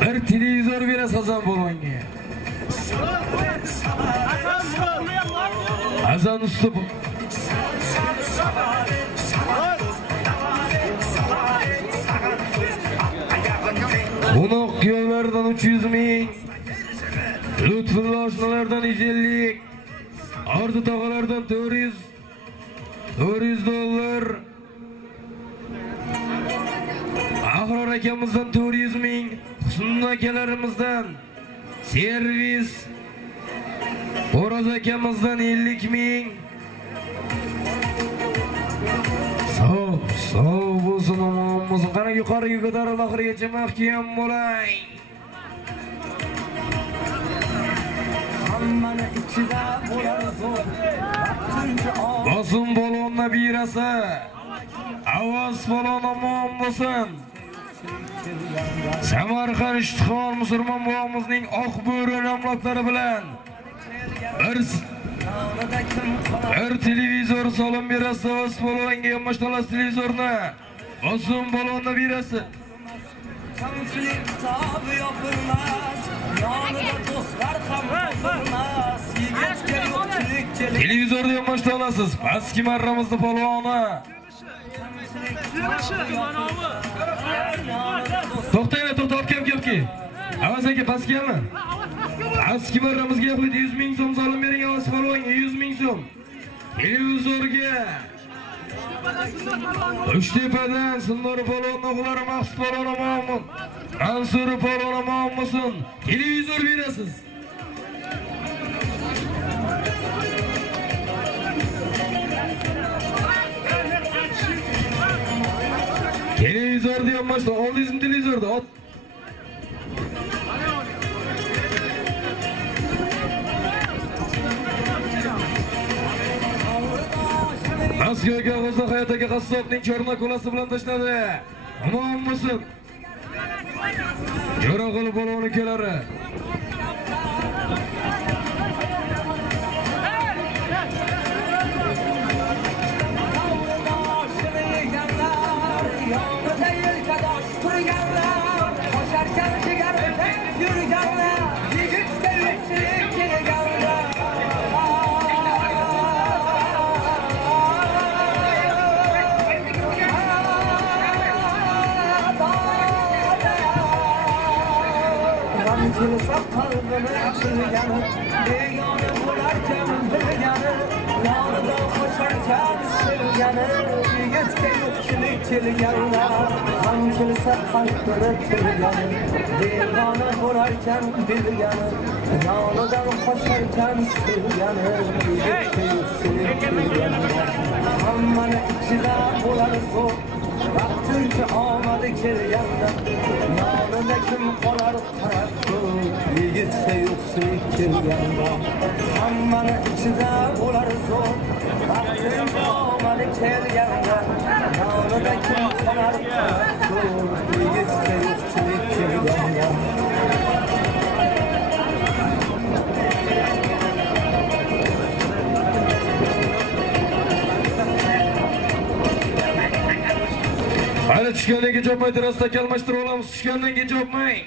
bir televizor berasiz Hasan polvonga. Hasan usta Unoq yo'llardan 300 ming, Lutfulla oshnalardan 150, Orzu tog'alardan 400 dollar, Ahror akamizdan 400 ming, Husn akalarimizdan servis, O'roz akamizdan 50 ming. Sog' bo'lsin omon bo'lsin. Qani yuqoriga ko'tarilib oxirigacha mahkam bo'ling. Bosim polvon nabirasi Avaz polvon omon bo'lsin. Samarqand Ishtixon musulmon bobomizning oq bo'ri nomlotlari bilan bir televizor solim berasiz Avaz polvonga yonboshtalas televizorni. Bosim polvon nabirasi. Kamchilik kitobi yopilmas, yonida do'stlar ham topilmas. Yigitga yo'qchilik kelik. Televizorda yonboshta olasiz. Pastki marramizni polvoni. To'xtanglar, to'xtab kelki. Avaz aka pastgami? Pastki marramizga yo'qlik 100 ming so'm solim bering Avaz polvonga 100 ming so'm. Televizorga Uchtepadan Sindor polvon o'g'lari Maqsud polvon omon, Mansur polvon omon bo'lsin. Televizor berasiz. Televizorda yonboshda, oldingizmi televizorda? Ot. Moskvaga G'o'za Hayot aka qassobning chorna kolasi bilan tashladi. Omon bo'lsin. Jo'rag'ul polvon ukalari. Tilsaq qalbini açılganı, begona bo'larkan bilgani, yonida qo'sharkan sevgani, yigitga yo'qchilik kelganlar. Ham kelsa qalbini tilgani, begona bo'larkan bilgani, yonidan qo'sharkan sevgani, yigitga yo'qchilik kelganlar. Hammani ichida bo'lar zo'r, vaqtincha omadi kelganda, yonida kim qolar qarab ko'p yigitga yo'qchilik kelganda hammani ichida bo'lar zo'r vaqtim omadi kelganda yonida kim qolar qarab ko'p yigitga yo'qchilik kelganda Hali tushgandan keyin chopmay turasizda almashtirib olamiz. Tushgandan keyin chopmang.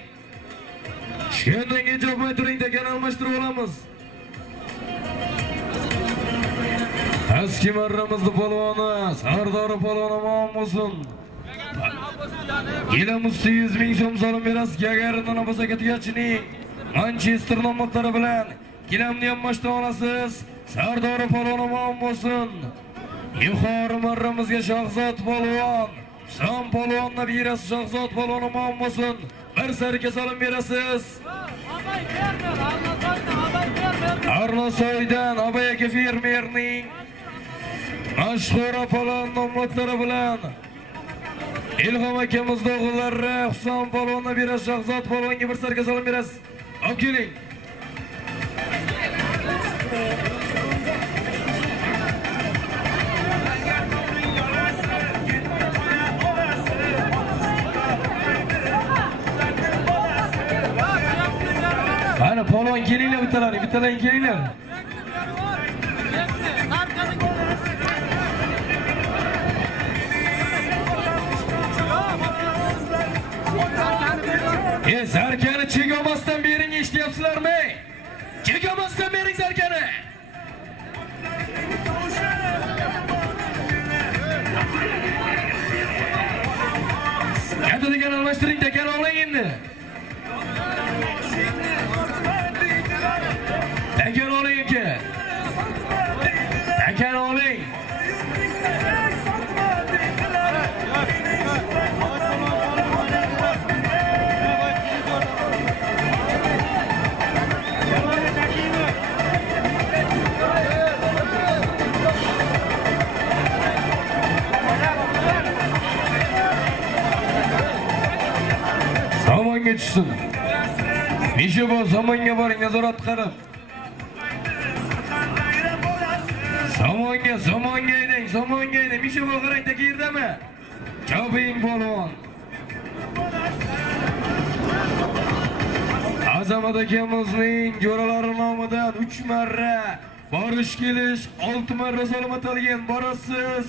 Tushgandan keyin chopmay turing, tekan almashtirib olamiz. Eski marramizda polvoni, Sardori polvoni omon bo'lsin. Yilimiz 100 ming so'm solim berasiz. Gagarindan obasakatigachining Manchester nomlari bilan gilamni ham mashta olasiz. Sardori polvoni omon bo'lsin. Yuqori marramizga Shahzod polvon, Son polvonni berasiz. Shahzod polvoni omon bo'lsin. Bir sarika solim berasiz. Arlosoydan Abay aka fermerning mashhur polvon nomlari bilan Ilhom akamiz o'g'illari Husan polvonni berasiz. Shahzod polvonga bir sarika solim berasiz. Olib keling. Ana polvon kelinglar, bittalaring kelinglar. Zarkani chegomasdan bering, eshityapsizlarmi? Chegomasdan bering zarkani. Yatadigan almashtiring, tekan oling endi. Tekan oling aka. Tekan oling. Zamonga tushsin. Misha bor, zamonga boring, nazorat qilib. Zamonga ayting. Misha bor, qarang, taka yerdami? Choping polvon. Azamat akamizning jo'ralari nomidan 3 marra borish kelish, 6 marra solim atalgan. Borasiz.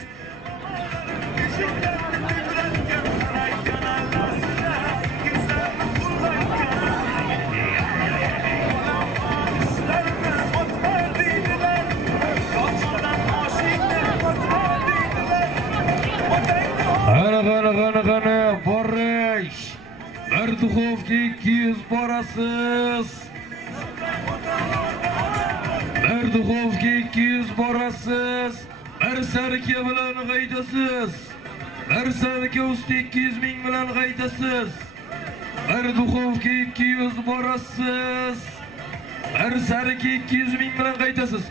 Qana borish. Bir duxovka 200 borasiz. Bir duxovka 200 borasiz. Bir sarika bilan qaytasiz. Bir sarika usti 200 ming bilan qaytasiz. Bir duxovka 200 borasiz. Bir sarika 200 ming bilan qaytasiz.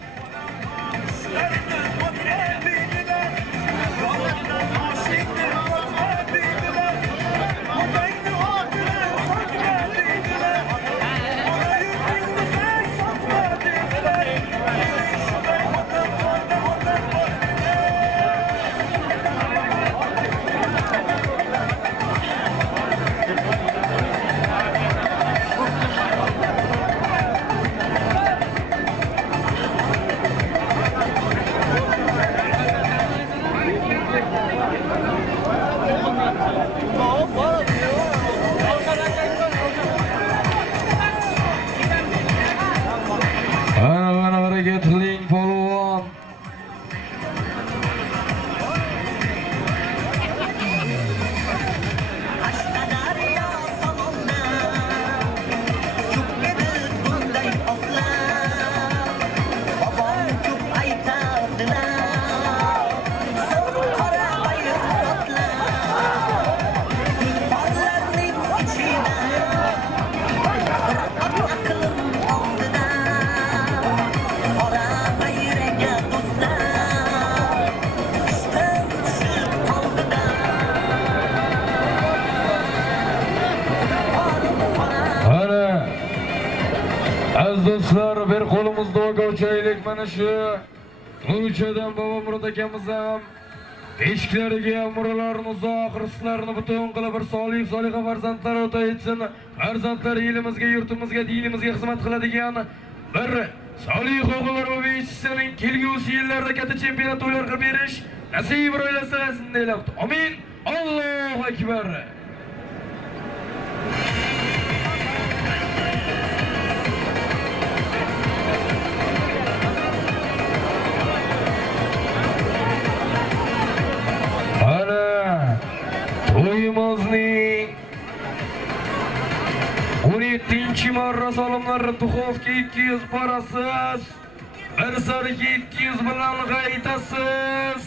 Hareketling polvon. Aklım aldına, ora bayır do'stlar, bir qo'limizda o'g'ochaylik mana shu O'lchadan Bobomurod akamiz ham eshklariga murolarini uzoq rizqlarini butun qilib bir solih soliha farzandlar ota etsin. Farzandlar elimizga, yurtimizga, dinimizga xizmat qiladigan bir solih o'g'illar va bechisining kelgusi yillarda katta chempionat o'yinlar qilib berish nasib o'ylasin deylar. Amin. Allohu akbar. To'yimizning 17-marra solimlar duxovka 200 parasiz, bir sarki 200 bilan qaytasiz.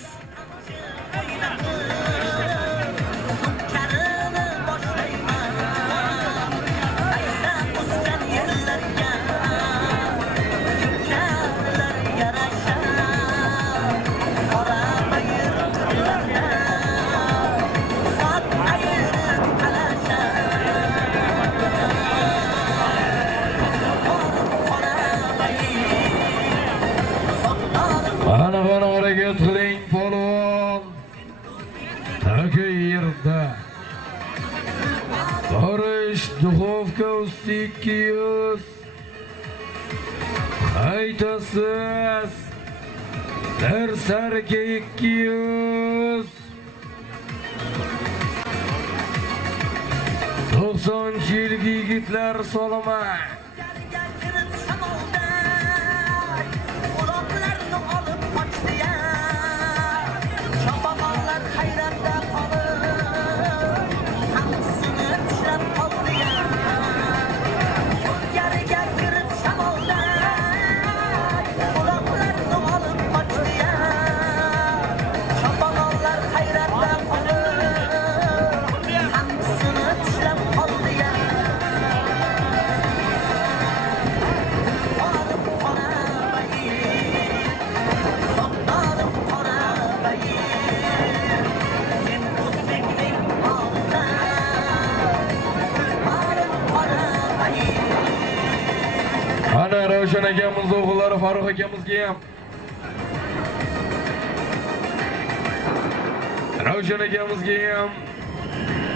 Ana hareket qiling polvon. Taka yerda. Qarish duxovka usti 200. Qaytasiz. Bir sarka 200. 90-yillik yigitlar solima. Ana Ravshan akamiz o'g'illari Farruh akamizga ham. Ravshan akamizga ham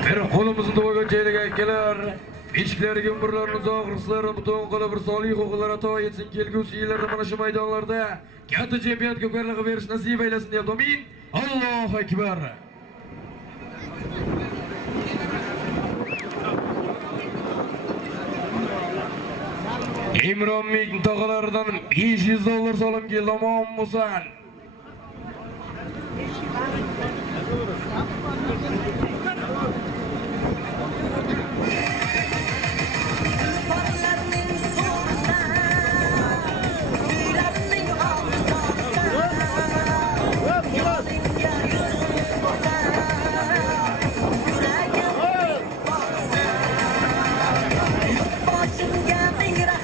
bir qo'limizni duoga joylik akalar. Eshklariga umrlarini uzoq rizqlarini butun qilib bir solih o'g'illar ato etsin. Kelgusi yillarda mana shu maydonlarda katta chempionat ko'karlig'i berish nasib aylasin deb amin. Allohu akbar. İmron Mik tog'alaridan 500 dollar solim keldi, omon bo'lsin.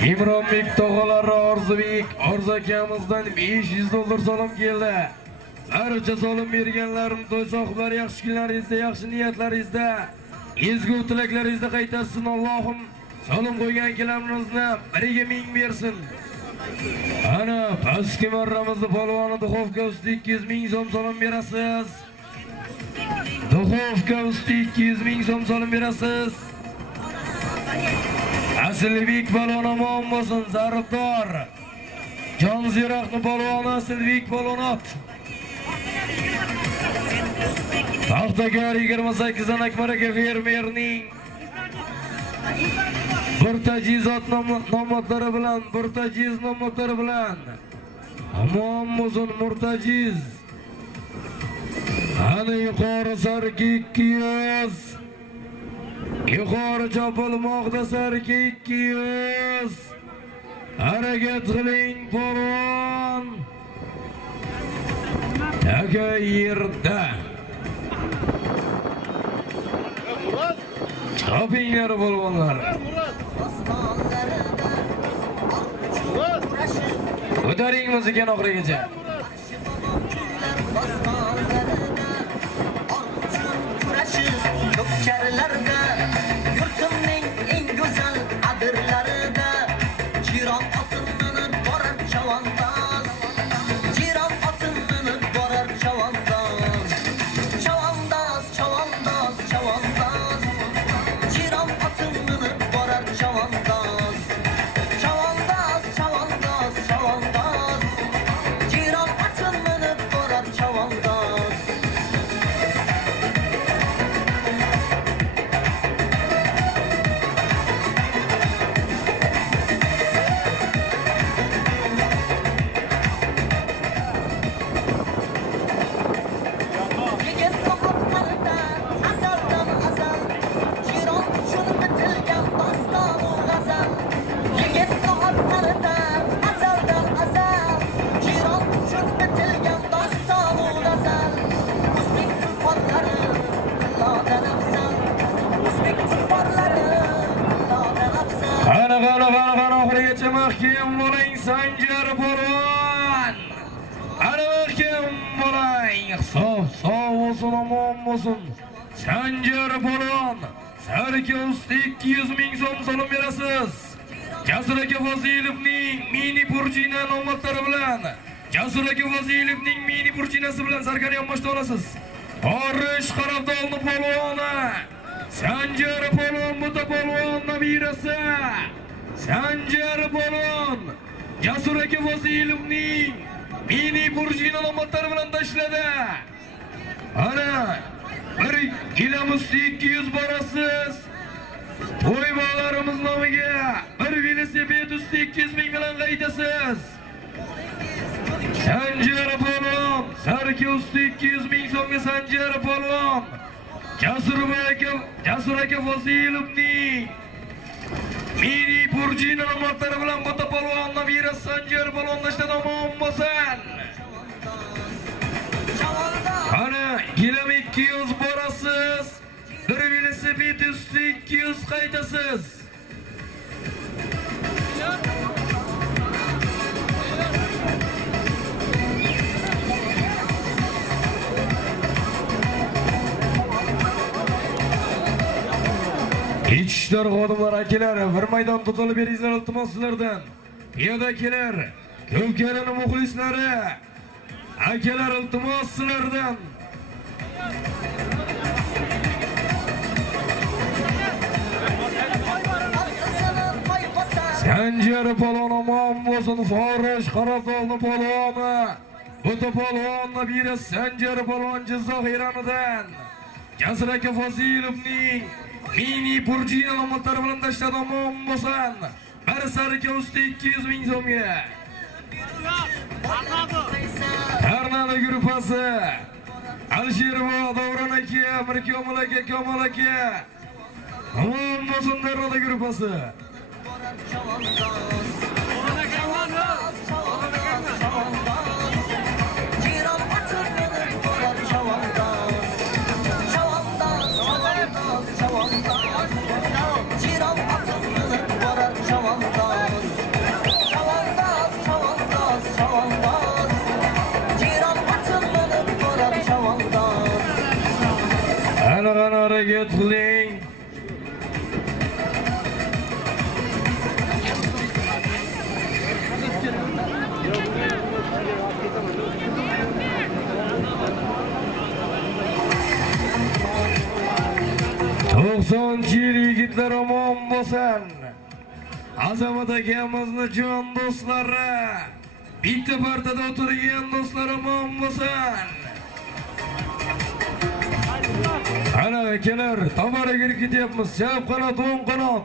İmron Mik tog'alari Orzubek Orzu akamizdan 500 dollar solim keldi. Barcha solim berganlarim to'y sohiblari yaxshi kunlaringizda, yaxshi niyatlaringizda, ezgu tilaklaringizda qaytasin. Allohim solim qo'ygan kelamingizni biriga ming bersin. Ana pastki marramizni polvoni duxovka usti 200 ming so'm solim berasiz. Duxovka usti 200 ming so'm solim berasiz. Asilbek polvon omon bo'lsin, Zarbdor. Jon Ziroqni polvoni Asilbek polvonot. Taxtakor 28 dan Akbar aka fermerning bir tajizot nomlari bilan, bir tajiz nomlari bilan omon bo'lsin Murtajiz. Ana yuqori sarki 200. Yuqori chopilmoqda sarki 200. Harakat qiling polvon. Taka yerda. Chopinglar polvonlar. Ko'taring muzikani oxirigacha. Ko'pkarilarda yurtimning eng go'zal adirlarida jiron Qani oxirigacha mahkam bo'ling Sanjar polvon. Ana mahkam bo'ling. Sog' bo'lsin, omon bo'lsin. Sanjar polvon, sarka usti 200 ming so'm so'lim berasiz. Jasur aka Fozilovning mini burjina nomatlari bilan, Jasur aka Fozilovning mini burjinasi bilan sarkani yonboshda olasiz. Orish Qarabdolni polvoni, Sanjar polvon buta polvon nabirasi. Sanjar polvon, Jasur aka Fozilovning mini burjina nomatlari bilan tashladi. Ana, bir kilomuz 200 borasiz. To'y bolalarimiz nomiga bir velosiped usti 200 ming bilan qaytasiz. Sanjar polvon, sarka usti 200 ming so'mga Sanjar polvon. Jasur aka Fozilovning mini burjina nomatlari bilan bota polvon nabirasi Sanjar polvon tashladi, omon bo'lsin. Ana, kilam 200 borasiz. Bir velosiped usti 200 qaytasiz. İçişler xodimlar akalar, bir maydon tutilib beringizlar iltimos sizlardan. Piyoda akalar, ko'pkarining muxlislari, akalar iltimos sizlardan. Sanjar polvon omon bo'lsin, Forish Qarabdolni polvoni, buta polvon nabirasi Sanjar polvon Jizzax Eronidan. Jasur aka Fozilovning mini burjina nomatlari bilan tashladi, omon bo'lsin. Bir sarka usti 200 ming so'mga. Tornado guruhi, Alisherova Davron aka, Mirkomil aka, Komil aka. Omon bo'lsin Tornado guruhi. Ana hareket qiling. Yil yigitlar omon bo'lsin. Azamat akamizni jon do'stlari, bitta partada o'tirgan do'stlar omon bo'lsin. Ana akalar, tobora kirib ketyapmiz. Chap qanot, o'ng qanot.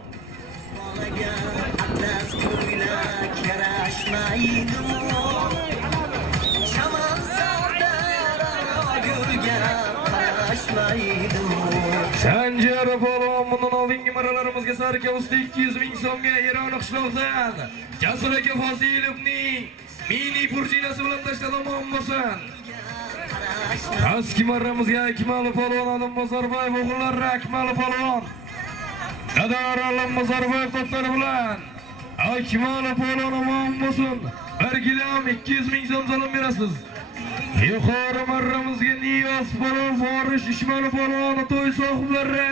Sanjar polvon, bundan oldingi marralarimizga sarka usti 200 ming so'mga Eroni qishloqdan Jasur aka Fozilovning mini burjinasi bilan tashladi, omon bo'lsin. Eski marramizga Akmali polvon Alim Bozorboyev o'g'illari Akmali polvon, Dadar Alim Bozorboyev to'plari bilan Akmali polvon omon bo'lsin. 1 kilam 200 ming so'm so'lim berasiz. Yuqori marramizga Niyos polvon, Forish Ishmali polvon to'y sohiblari.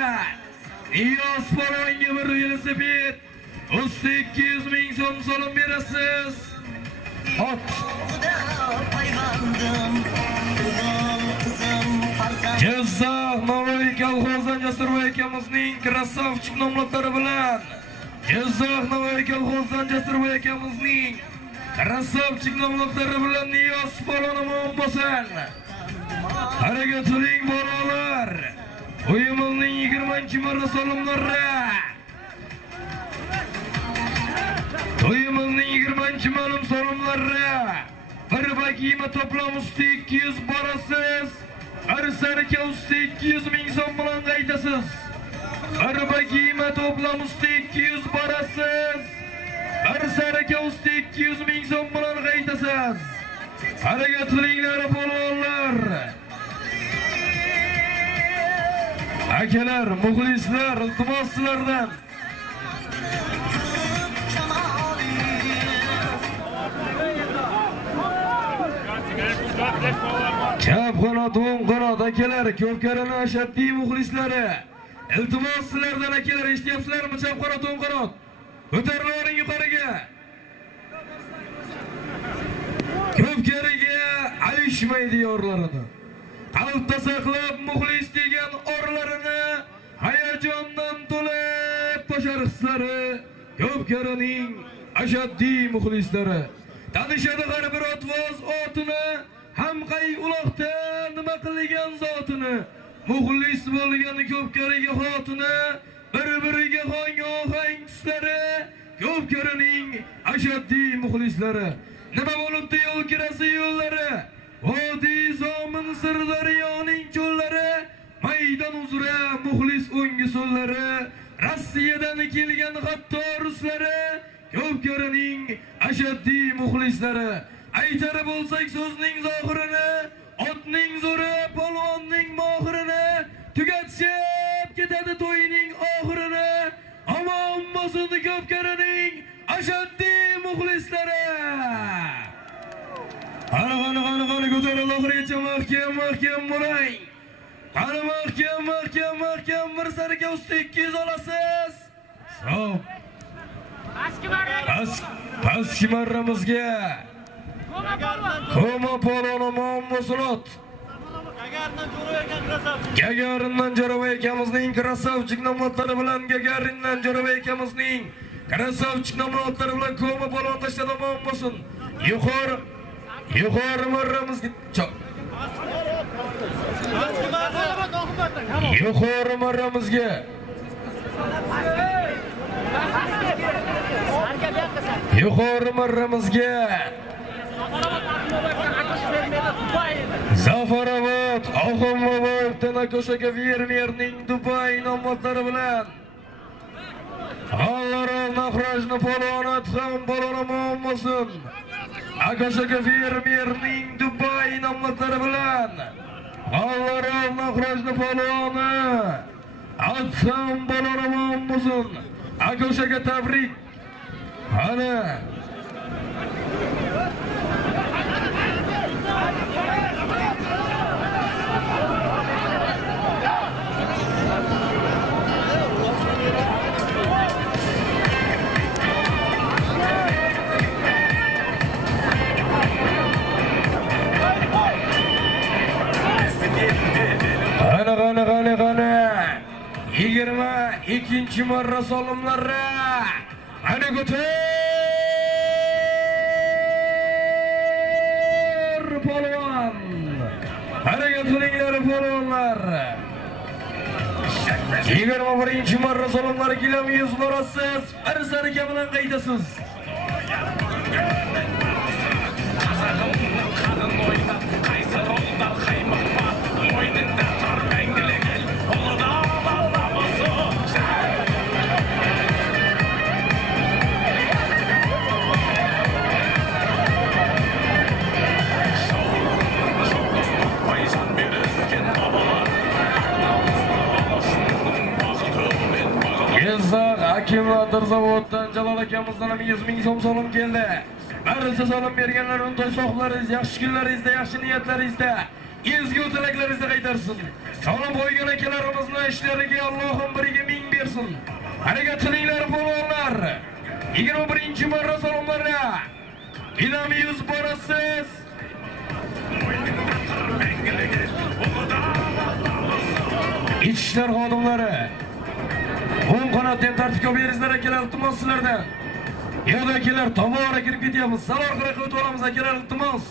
Niyos polvonga bir velosiped usti 200 ming so'm so'lim berasiz. Hop. Jizzax Navoiy kolxozidan Jasur akamizning krasavchik nomlari bilan Jizzax Navoiy kolxozidan Jasur akamizning krasavchik nomlari bilan Niyos polvon omon bo'lsin. Harakat qiling bolalar. O'yimizning 20-marra so'limlari. To'yimizning 20-ma'lum so'limlari. Bir bakima toplam usti 200 borasiz. Bir sarka usti 200 ming so'm bilan qaytasiz. Bir bakima toplam usti 200 borasiz. Bir sarka usti 200 ming so'm bilan qaytasiz. Harakat qilinglar polvonlar. Akalar, muxlislar, iltimos sizlardan. Chap qanot, o'ng qanot akalar, ko'pkarani ashaddiy muxlislari. Iltimos sizlardan akalar, eshityapsizlarmi? Chap qanot, o'ng qanot. Ko'tarilaring yuqoriga. Ko'pkariga ayishmaydi yorlarini. Qalbda saqlab muxlis degan orlarini hayajondan to'lib toshar hislari. Ko'pkarining ashaddiy muxlislari. Tanishadi har bir otvoz otini, ham qay uloqda nima qilgan zotini. Muxlis bo'lgan ko'pkariga xotini, bir-biriga ohang tuslari. Ko'pkarining ashaddiy muxlislari. Nima bo'libdi yo'l kirasi yo'llari? Vodiy zomin Sirdaryoning cho'llari, maydon uzra muxlis o'ngi so'llari. Rossiyadan kelgan hatto ruslari, Ko'pkarining ashaddiy muxlislari. Aytar bo'lsak so'zning zohirini, otning zo'ri, polvonning mohirini, tugatishib ketadi to'yning oxirini. Omon bo'lsin Ko'pkarining ashaddiy muxlislari. Qani ko'tarilib oxirigacha mahkam bo'ling. Qani mahkam bir sariga usti 200 olasiz. Stop. Pastki marramizga. Koma polvoni Muhammad Gagarindan Jo'rabay akamizning krasavchik nomlari bilan Gagarindan Jo'rabay akamizning krasavchik nomlari bilan Koma polvon tashladi bo'lsin. Yuqori marramizga yuqori marramizga Zafarobod Oxunboboyevdan Akoshaga fermerning Dubay nomlari bilan Allarov Nahrajni polvoni Atxam polvoni Muhammadson Akoshaga fermerning Dubay nomlari bilan Allarov Nahrajni polvoni Atxam polvoni Muhammadson Akoshaga tabrik. Ana Gana 22 marra solimlari. Ana ko'tar polvon. Harakat qilinglar polvonlar. 21 marra solimlari kilam 100 borasiz. Bir sarika bilan qaydasiz. Akkumulyator zavoddan Jalol akamizdan 100 ming so'm so'lim keldi. Barcha so'lim berganlar unday so'qlaringiz, yaxshi kunlaringizda, yaxshi niyatlaringizda, ezgu tilaklaringizni qaytarsin. So'lim qo'ygan akalarimizni ishlariga Allohim biriga ming bersin. Harakat qilinglar polvonlar. 21-marra so'limlarga ilam 100 borasiz. Ichki ishlar xodimlari o'ng qanotdan tartibga beringizlar akalar, iltimos sizlardan. Yo'q akalar, tobora kirib ketyapmiz. Salor qilib o'tib olamiz akalar, iltimos.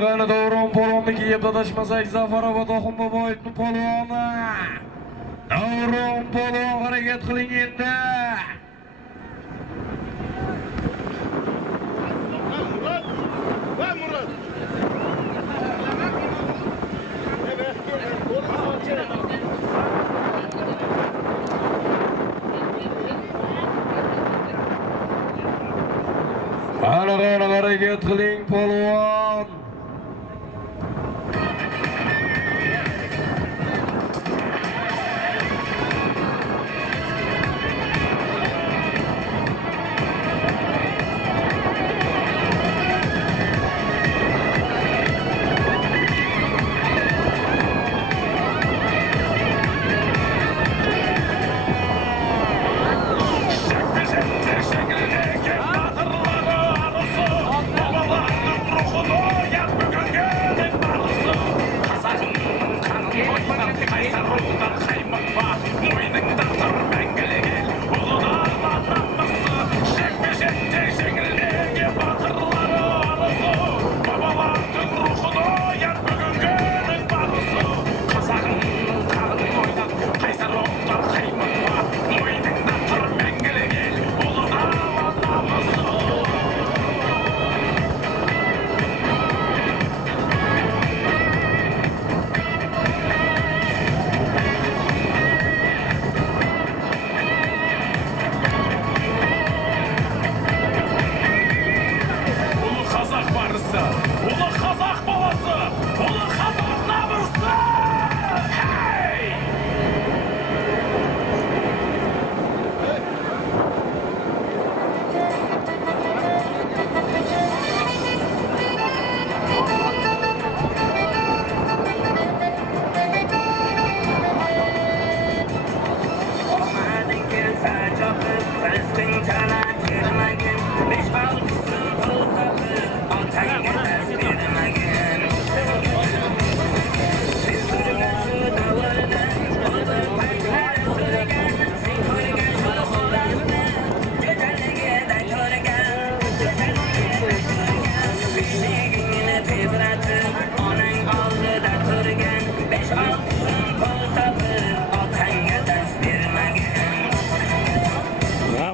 Qani Davron polvonniki yeb dadashmasak, Zafarobod Oxunboboyevning polvoni. Davron polvon harakat qiling endi. harakat qiling polvon.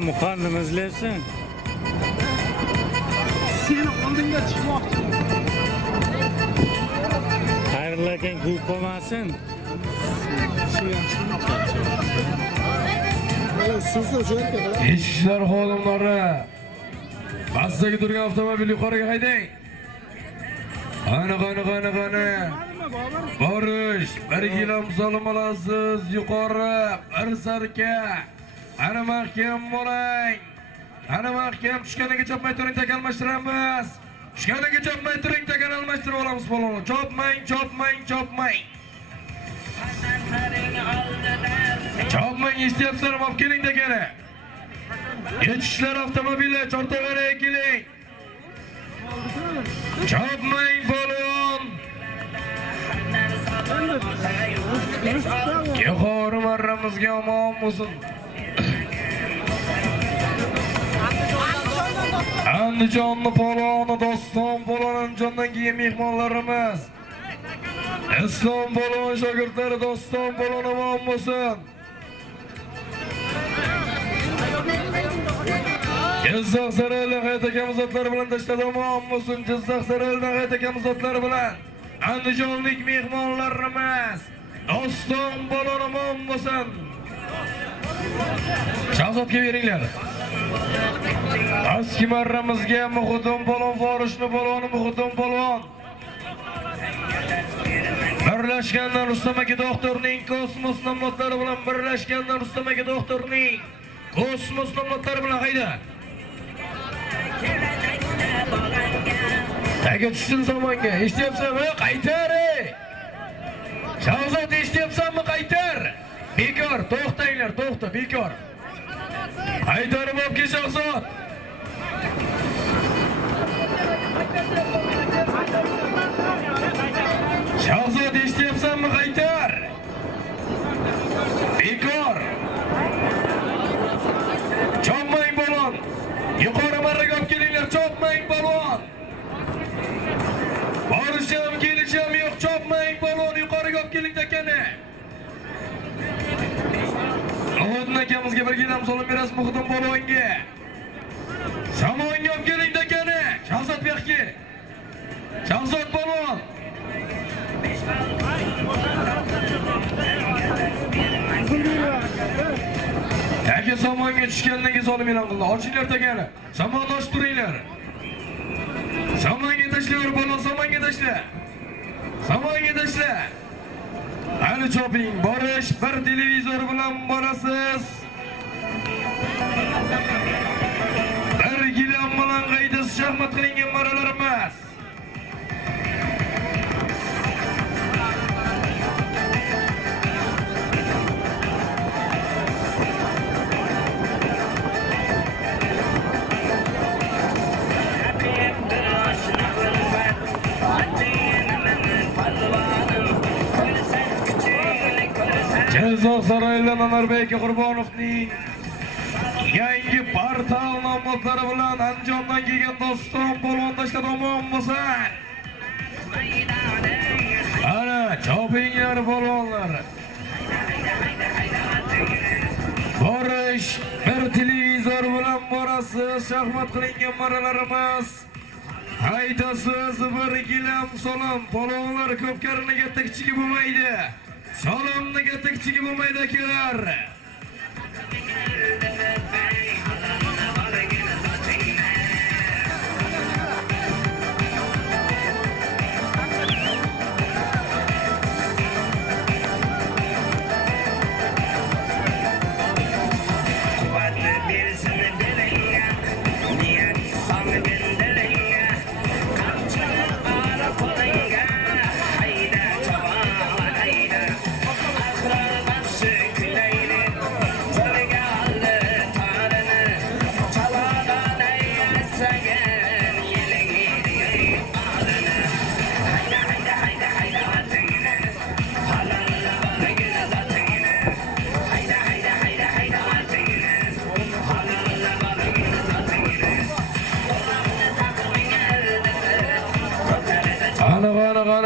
Muhandimizlersin. Seni oldinga chiqmoqchi. Xayrlagan ko'p qolmasin. Ichki ishlar xodimlari pastdagi turgan avtomobil yuqoriga haydang. Qani. Borish, bir gilam solim olasiz, yuqori, bir sarka. Ana mahkam bo'ling. Ana mahkam tushganiga chopmay turing, takalmashtiramiz. Tushganiga chopmay turing, takal almashtirib olamiz polvon. Chopmang. Chopmang, eshityapsizlarmi? Olib keling takani. Yetishlar avtomobili Chortog'araga keling. Chopmang polvon. Yuqori marramizga omon bo'lsin. Andijonning polvoni, Doston polvon, Andijondan kelgan mehmonlarimiz. Islom polvon shogirdlari Doston polvon omon bo'lsin. Jizzax Sarayli hayat akamiz zotlari bilan tashlab omon bo'lsin. Jizzax Sarayli hayat akamiz zotlari bilan Andijonlik mehmonlarimiz Doston polvon omon bo'lsin. Shahzodga beringlar. Eski marramizga Muhudin polvon, Forishni polvoni Muhudin polvon. Birlashgandan Rustam aka doktorning kosmos nomlari bilan birlashgandan Rustam aka doktorning kosmos nomlari bilan hayda. Taga tushsin zamonga. Eshityapsanmi? Qaytar. Shahzod, eshityapsanmi? Qaytar. Bekor, to'xtanglar, to'xta, bekor. Haydarib olib kel Shahzod. Shahzod, eshityapsanmi? Qaytar. Bekor. Chopmang polvon. Yuqori marraga olib kelinglar, chopmang polvon. Borisham, kelisham yo'q, chopmang polvon, yuqoriga olib keling takani. Muhudin akamizga bir gilam solim berasiz Muhudin polvonga. Samonga olib keling takani. Shahzod Bekki. Shahzod polvon. Taka samonga tushgandan keyin solim e'lon qildi. Ochinglar takani. Samonni ochib turinglar. Samonga tashla balon, samonga tashla. Samonga tashla. Hali choping, borish bir televizor bilan borasiz. Bir gilam bilan qaytasiz, shaxmat qilingan moralarimiz. Jazzo saroyidan Anarbek Qurbonovning yangi portal nomlari bilan Andijondan kelgan do'stim polvon tashlab omon bo'lsa. Ana chopinglar polvonlar. Borish bir televizor bilan borasiz, shaxmat qilingan moralarimiz. Haydasiz bir gilam salom, polvonlar ko'p karini katta kichigi bo'lmaydi. Salomni katta kichigi bo'lmaydi akalar.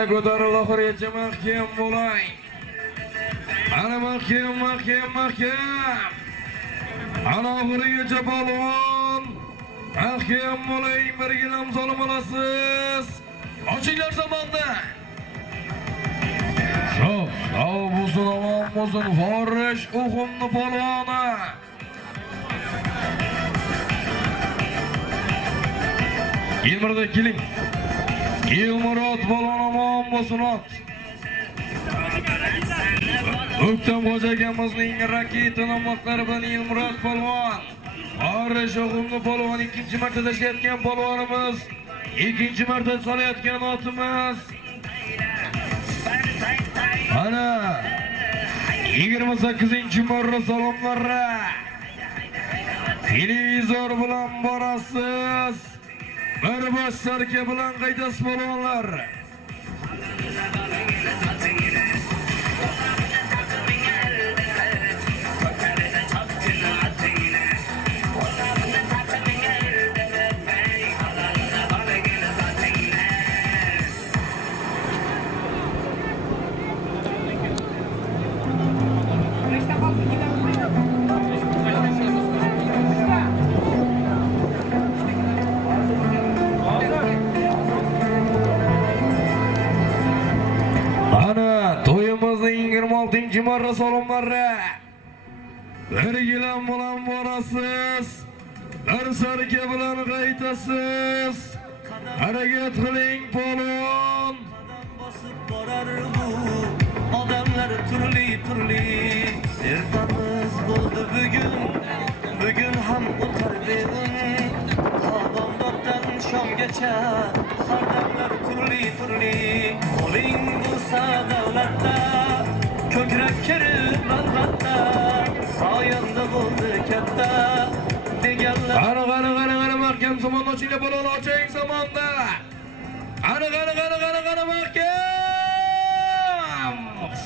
Ana ko'taril oxirigacha mahkam bo'ling. Ana mahkam. Ana oxirigacha polvon. Mahkam bo'ling, bir gilam solim olasiz. Ochinglar zamonda. Sog' bo'lsin, omon bo'lsin, Forish Uxumni polvoni. Yilmirda keling. Yilmurod polvon omon bo'lsin ot. O'ktam xo'jagamizning raketa nomlari bilan Yilmurod polvon. Forish Uxumni polvon ikkinchi marta tashlayotgan polvonimiz. İkinci marta solayotgan otimiz. Ana 28-marta salomlar. Televizor bilan borasiz. Bir bosh sarka bilan qaytasiz polvonlar. To'yimizning 26-marta salomlari. Bir gilam bilan borasiz. Bir sarka bilan qaytasiz. Harakat qiling polvon. Bosib borar bu odamlar turli. Ertamiz bo'ldi bugun ham o'tar beun. Tobondan shomgacha xardamlar turli. Qo'ling bo'lsa davlatda, ko'krak kirib albatta. Soyanda bo'ldi katta deganlar. Qani mahkam somon ochinglar polvon, oching somonda. Qani mahkam.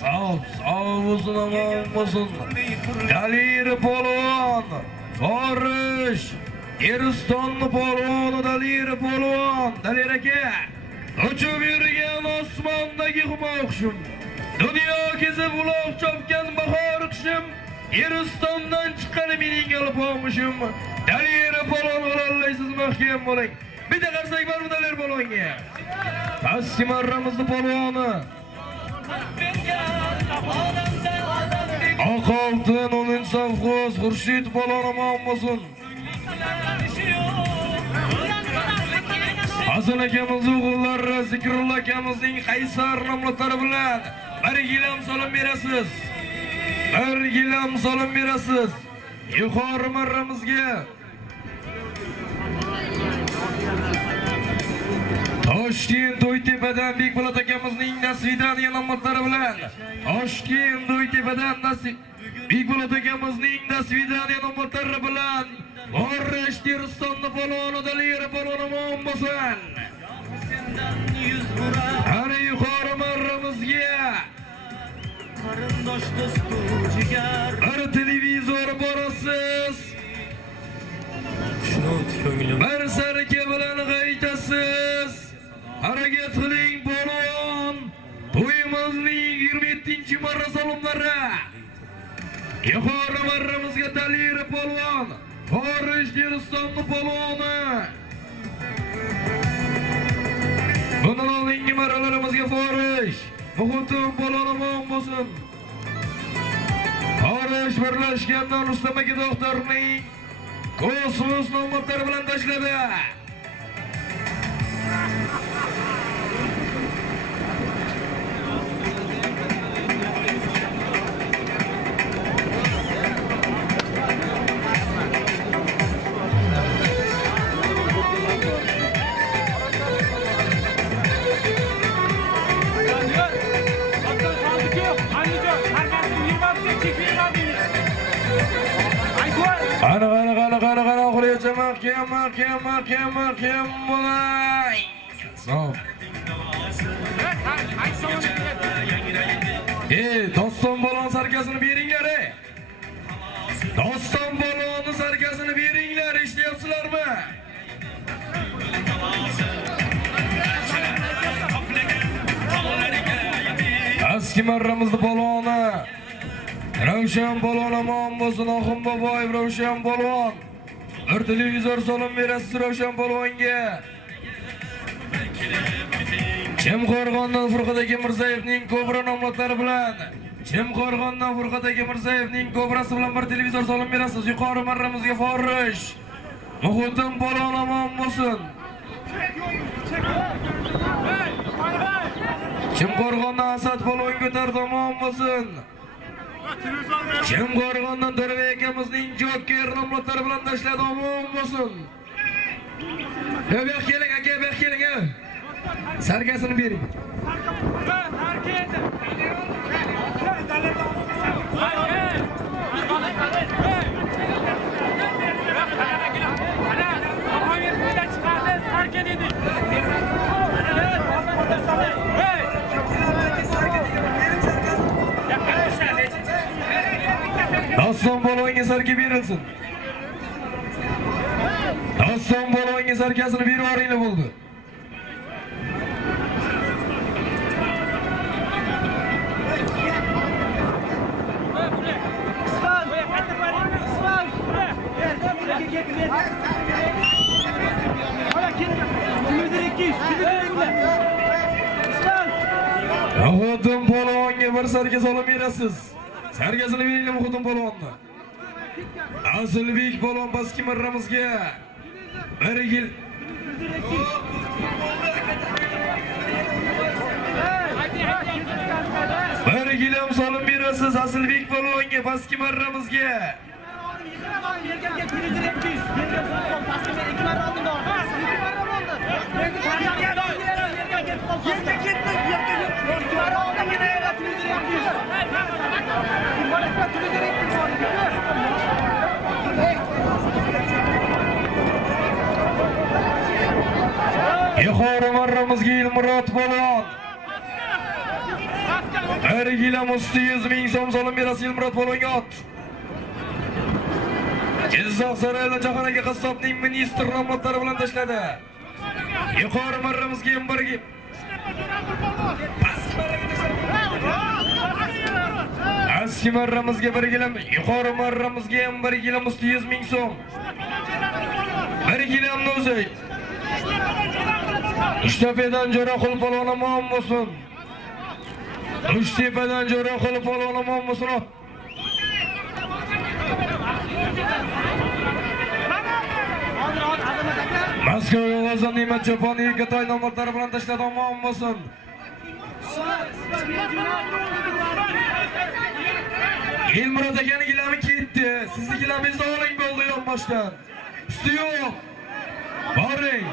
Sog' bo'lsin, omon bo'lsin. Dalir polvon, Forish Eristonni polvoni Dalir polvon. Dalir aka, uchib yurgan osmondagi humoqshim. Dunyo kezib uloq chopgan bahor qishim. Eristondan chiqqan mening alpomushim. Dalir polvon g'ollaysiz, mahkam bo'ling. Bitta qarsak bormi Dalir polvonga? Pastki marramizni polvoni. Oqoltin 10-safxoz Xurshid polvon omon bo'lsin. Hasan akamiz o'g'illari Zikrullo akamizning qaysar nomlari bilan bir gilam salom berasiz. Bir gilam salom berasiz. Yuqori marramizga Toshkent To'ytepadan Bekpo'lat akamizning nasvidaniya nomlari bilan Toshkent To'ytepadan Bekpo'lat akamizning nasvidaniya nomlari bilan Borresh Teristonning polvoni Dalira polvoni bo'lsin. Ana yuqori marramizga qarindosh do'stu jigar bir televizor borasiz. Shunut ko'nglim Bir saraka bilan g'aytasiz. Harakat qiling polvon. To'yimizning 27-marra salomlari. Yuqori marramizga Dalira polvon, Borresh Teristonning polvoni. Bundan oldingi marralarimizga Borresh Muhitov polvonimon bo'lsin. Borresh birlashgandan Rustam aka doktorning kosmos nomlari bilan tashladi. Qara oxirigacha mahkam bo'lay. Sop. Doston balon sarkasini beringlar. Doston baloni sarkasini beringlar, eshityapsizlarmi? Eski marramizning baloni Ravshan polvon omon bo'lsin. Oxun Boboyev Ravshan polvon. Bir televizor salom berasiz Ravshan polvonga. Chimqo'rg'ondan Furqat aka Mirzayevning Kobra nomlari bilan Chimqo'rg'ondan Furqat aka Mirzayevning Kobrasi bilan bir televizor salom berasiz. Yuqori marramizga Borresh Muhitov polvon omon bo'lsin. Chimqo'rg'ondan Asad polvon ko'tardi omon bo'lsin. Chimqo'rg'ondan To'rabek akamizning Joker nomlari bilan tashladi omon bo'lsin. Yo'q keling aka, yo'q keling. Sarkasini bering. Doston polvonga sarka berilsin. Doston polvonga sarkasini berib yuboringlar bo'ldi. Muhitov polvonga bir sarka salom berasiz. Sarkasini beringlar Muhitov polvonni. Asilbek polvon pastki marramizga bir yil bir gilam salom berasiz Asilbek polvonga pastki marramizga. Yuqori marramizga Ilmurod polvon. Bir gilam usti 100 ming so'm salom berasiz Ilmurod polvonga ot. Jizzax saroyida Jahon aka qassobning ministr nomlari bilan tashladi. Yuqori marramizga ham birga. Eski marramizga bir gilam, yuqori marramizga ham bir gilam usti 100 ming so'm. Bir gilamni o'zi. Uchtepadan Jo'raqul polvon omon bo'lsin. Uchtepadan Jo'raqul polvon omon bo'lsin. Moskva Ishko'ga G'azon Ne'mat Chopon Yigitoy nomlari bilan tashladi omon bo'lsin. Elmurod akani gilami ketdi. Sizni gilamingizni oling bo'ldi yonboshdan. Usti yo'q. Boring.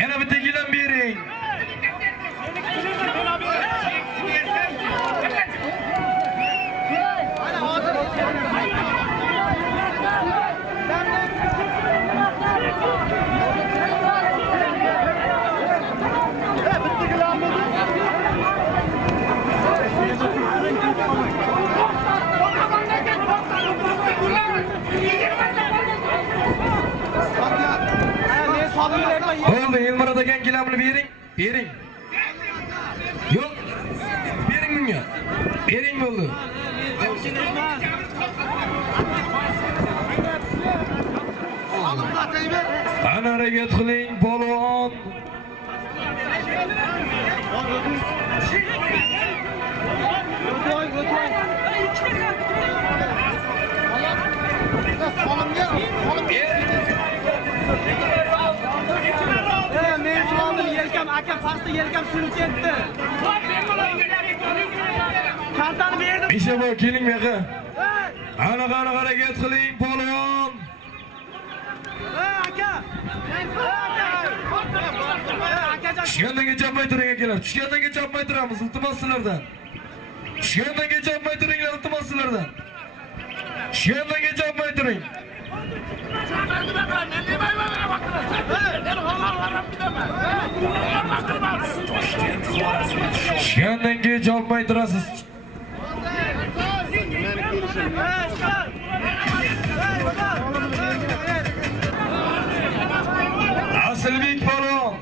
Yana bitta gilam bering. Oldu, Elmurod akan gilamini bering. Bering. Yo'q. Bering bunga. Bering bo'ldi. Ana harakat qiling, polvon. Men soldim yelkam, akam pastda yelkam surib ketdi. Kartani berdim. Isha bor, keling bu yoqqa. Ana harakat qiling, polvon. Aka. Tushgandan kecha chopmay turing akalar. Tushgandan kecha chopmay turamiz, iltimos sizlardan. Tushgandan kecha chopmay turinglar, iltimos sizlardan. Tushgandan kecha chopmay turing. Tushgandan kecha chopmay turasiz. Asilbek polvon.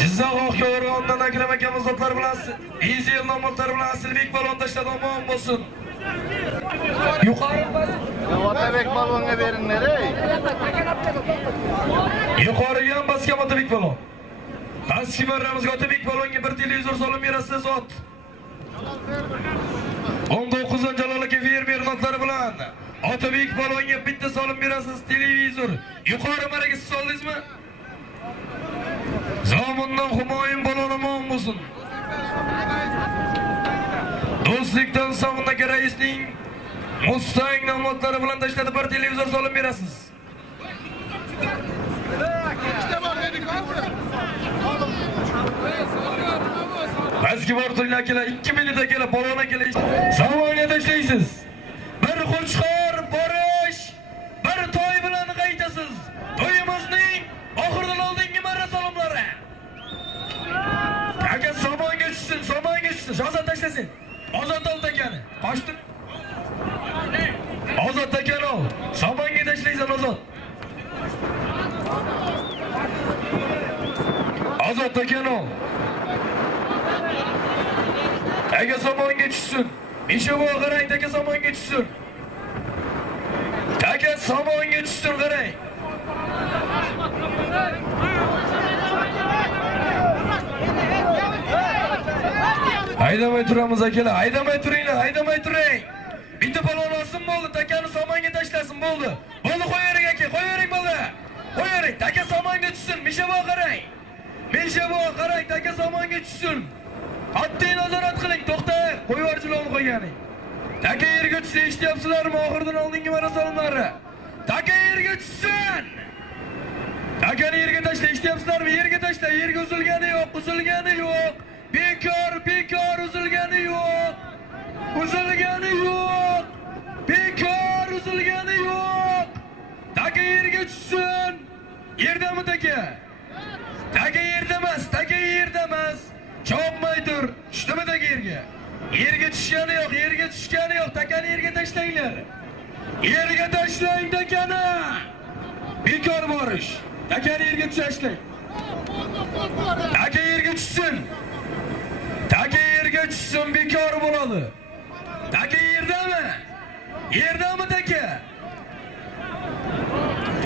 Jizzax Oqyo'g'ondan Akram akamiz zotlar bilan Izil nomlari bilan Asilbek polvon tashladi omon bo'lsin. Yuqori bas. Otabek polvonga beringlar ey. Yuqoriga ham basgan Otabek polvon. Pastki marramizga Otabek polvonga bir televizor solib berasiz zot. 19 Jalol aka fermer notlari bilan Otabek polvonga bitta solib berasiz televizor. Yuqori maraga siz soldingizmi? Zamondan Humoyun polvon omon bo'lsin. Do'stlikdan Sog'indagi raisning Mustang nomotlari bilan tashladi bir televizor solib berasiz. Eski bor turinglar akalar, 2 minut akalar, polvon akalar. Zamonga tashlaysiz. Bir qo'chqor borish, bir to'y bilan qaytasiz. To'yimizning oxirdan oldingi marra salomlari. Aka somonga tushsin, somonga tushsin. Shozat tashlasin. Ozod ol takani. Qochdim. Ozod takani ol. Somonga tashlaysan Ozod. Ozod takani ol. Aka somonga tushsin. Misha bu qarang, aka somonga tushsin. Aka somonga tushsin qarang. Haydamay turamiz akalar, haydamay turinglar, haydamay turing. Bitta polvon olsin bo'ldi, takani somonga tashlasin bo'ldi. Bo'ldi, qo'yavering aka, qo'yavering bo'ldi. Qo'yavering, taka somonga tushsin, Misha bu qarang. Misha bu qarang, taka somonga tushsin. Qattiq nazorat qiling, to'xtang, qo'yvarchilarni qo'yganing. Taka yerga tushsa eshityapsizlarmi? Oxirdan oldingi marafonlari. Taka yerga tushsin. Takani yerga tashla, eshityapsizlarmi? Yerga tashla, yerga uzilgani yo'q, uzilgani yo'q. Bekor uzilgani yo'q. Uzilgani yo'q. Bekor uzilgani yo'q. Taka yerga tushsin. Yerdami taka? Taka yerda emas, taka yerda emas. Chopmay tur. Tushdimi taka yerga? Yerga tushgani yo'q, yerga tushgani yo'q. Takani yerga tashlanglar. Yerga tashlang takani. Bekor borish. Takani yerga tashlang. Taka yerga tushsin. Taka yerga tushsin, bekor bo'ladi. Taka yerdami? Yerdami taka?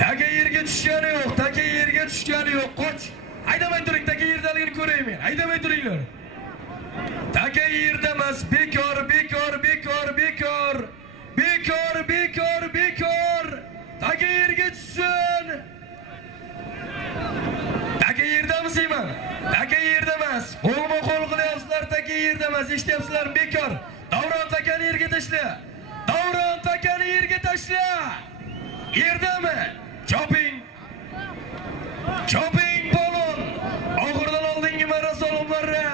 Taka yerga tushgani yo'q, taka yerga tushgani yo'q. Qoch. Haydamay turing, taka yerdaligini ko'rayman. Haydamay turinglar. Taka yerda emas, bekor. Taka yerga tushsin. Taka yerdamizmi? Taka yerda emas. Qo'lma qo'l qilyapsizlar, taka yerda emas. Eshityapsizlar, bekor. Davron takani yerga tashla. Yerdami? Choping polon. Oxirdan oldingi marasolimlarga